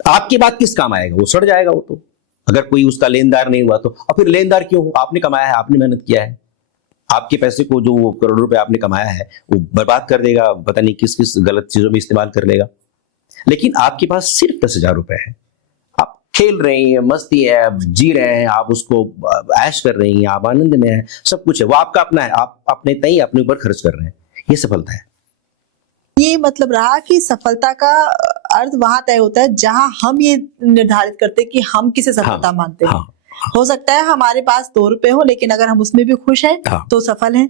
आपके बाद किस काम आएगा, वो सड़ जाएगा। वो तो अगर कोई उसका लेनदार नहीं हुआ तो, और फिर लेनदार क्यों हो, आपने कमाया है, आपने मेहनत किया है, आपके पैसे को, जो वो करोड़ों रुपए आपने कमाया है, वो बर्बाद कर देगा, पता नहीं किस किस गलत चीजों में इस्तेमाल कर लेगा। लेकिन आपके पास सिर्फ 10,000 रुपए है, आप खेल रही हैं, मस्ती है, आप जी रहे हैं, आप उसको ऐश कर रही हैं, आप आनंद में हैं, सब कुछ है, वो आपका अपना है, आप अपने तय अपने ऊपर खर्च कर रहे हैं, ये सफलता है। ये मतलब रहा कि सफलता का अर्थ वहां तय होता है जहां हम ये निर्धारित करते हैं कि हम किसे सफलता हाँ, मानते हैं। हाँ, हो सकता है हमारे पास 2 रुपए हो, लेकिन अगर हम उसमें भी खुश हैं हाँ। तो सफल हैं।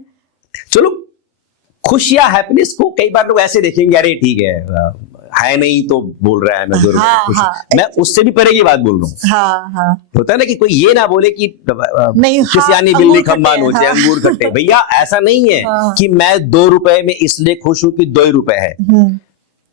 चलो, खुश या हैप्पीनेस को कई बार लोग ऐसे देखेंगे, अरे ठीक है नहीं तो बोल रहा है, मैं 2 रुपए हाँ, खुश हूं। हाँ। मैं उससे भी परे की बात बोल रहा हूँ। हाँ हाँ होता है ना कि कोई ये ना बोले कि नहीं, हाँ, किसियानी अंगूर बिल्ली खट्टे खम्बान हो हैं, जाए, हाँ। अंगूर खट्टे। भैया ऐसा नहीं है हाँ। कि मैं 2 रुपए में इसलिए खुश हूं कि 2 ही रुपए है।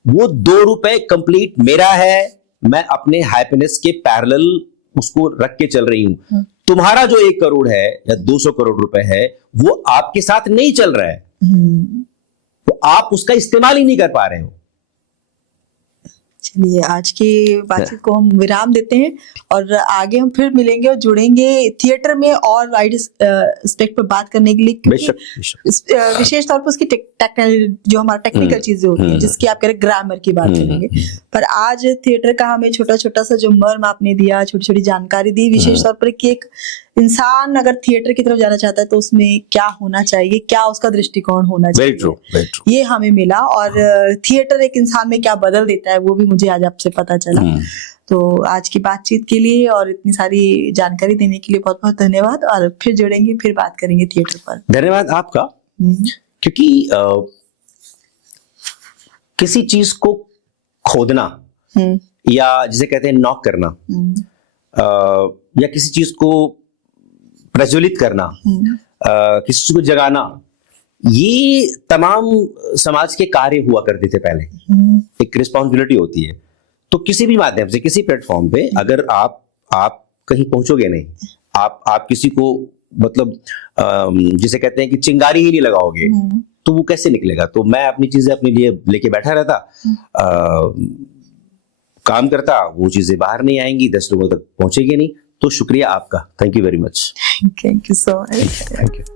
वो 2 रुपए कंप्लीट मेरा है, मैं अपने हैप्पीनेस के पैरेलल उसको रख के चल रही हूं। तुम्हारा जो 1 करोड़ है या 200 करोड़ रुपए है, वो आपके साथ नहीं चल रहा है, तो आप उसका इस्तेमाल ही नहीं कर पा रहे हो। चलिए, आज की बातचीत को हम विराम देते हैं और आगे हम फिर मिलेंगे और जुड़ेंगे थिएटर में और वाइड एस्पेक्ट पर बात करने के लिए, क्योंकि विशेष तौर पर उसकी जो हमारा टेक्निकल चीजें होती हैं, जिसकी आप कह रहे ग्रामर की बात करेंगे। पर आज थिएटर का हमें छोटा छोटा सा जो मर्म आपने दिया, छोटी छोटी जानकारी दी, विशेष तौर पर कि एक इंसान अगर थिएटर की तरफ जाना चाहता है तो उसमें क्या होना चाहिए, क्या उसका दृष्टिकोण होना चाहिए, very true. ये हमें मिला। और थिएटर एक इंसान में क्या बदल देता है वो भी मुझे आज आपसे पता चला। तो आज की बातचीत के लिए और इतनी सारी जानकारी देने के लिए बहुत बहुत धन्यवाद, और फिर जुड़ेंगे, फिर बात करेंगे थिएटर पर। धन्यवाद आपका, क्योंकि किसी चीज को खोदना या जिसे कहते हैं नॉक करना, या किसी चीज को प्रज्वलित करना, किसी चीज को जगाना, ये तमाम समाज के कार्य हुआ करते थे पहले। एक रिस्पॉन्सिबिलिटी होती है। तो किसी भी माध्यम से, किसी प्लेटफॉर्म पे अगर आप कहीं पहुंचोगे नहीं, आप किसी को मतलब जिसे कहते हैं कि चिंगारी ही नहीं लगाओगे, तो वो कैसे निकलेगा। तो मैं अपनी चीजें अपने लिए लेके बैठा रहता, काम करता, वो चीजें बाहर नहीं आएंगी, 10 लोगों तक पहुंचेगी नहीं। तो शुक्रिया आपका, thank you very much. Thank you so much. Thank you.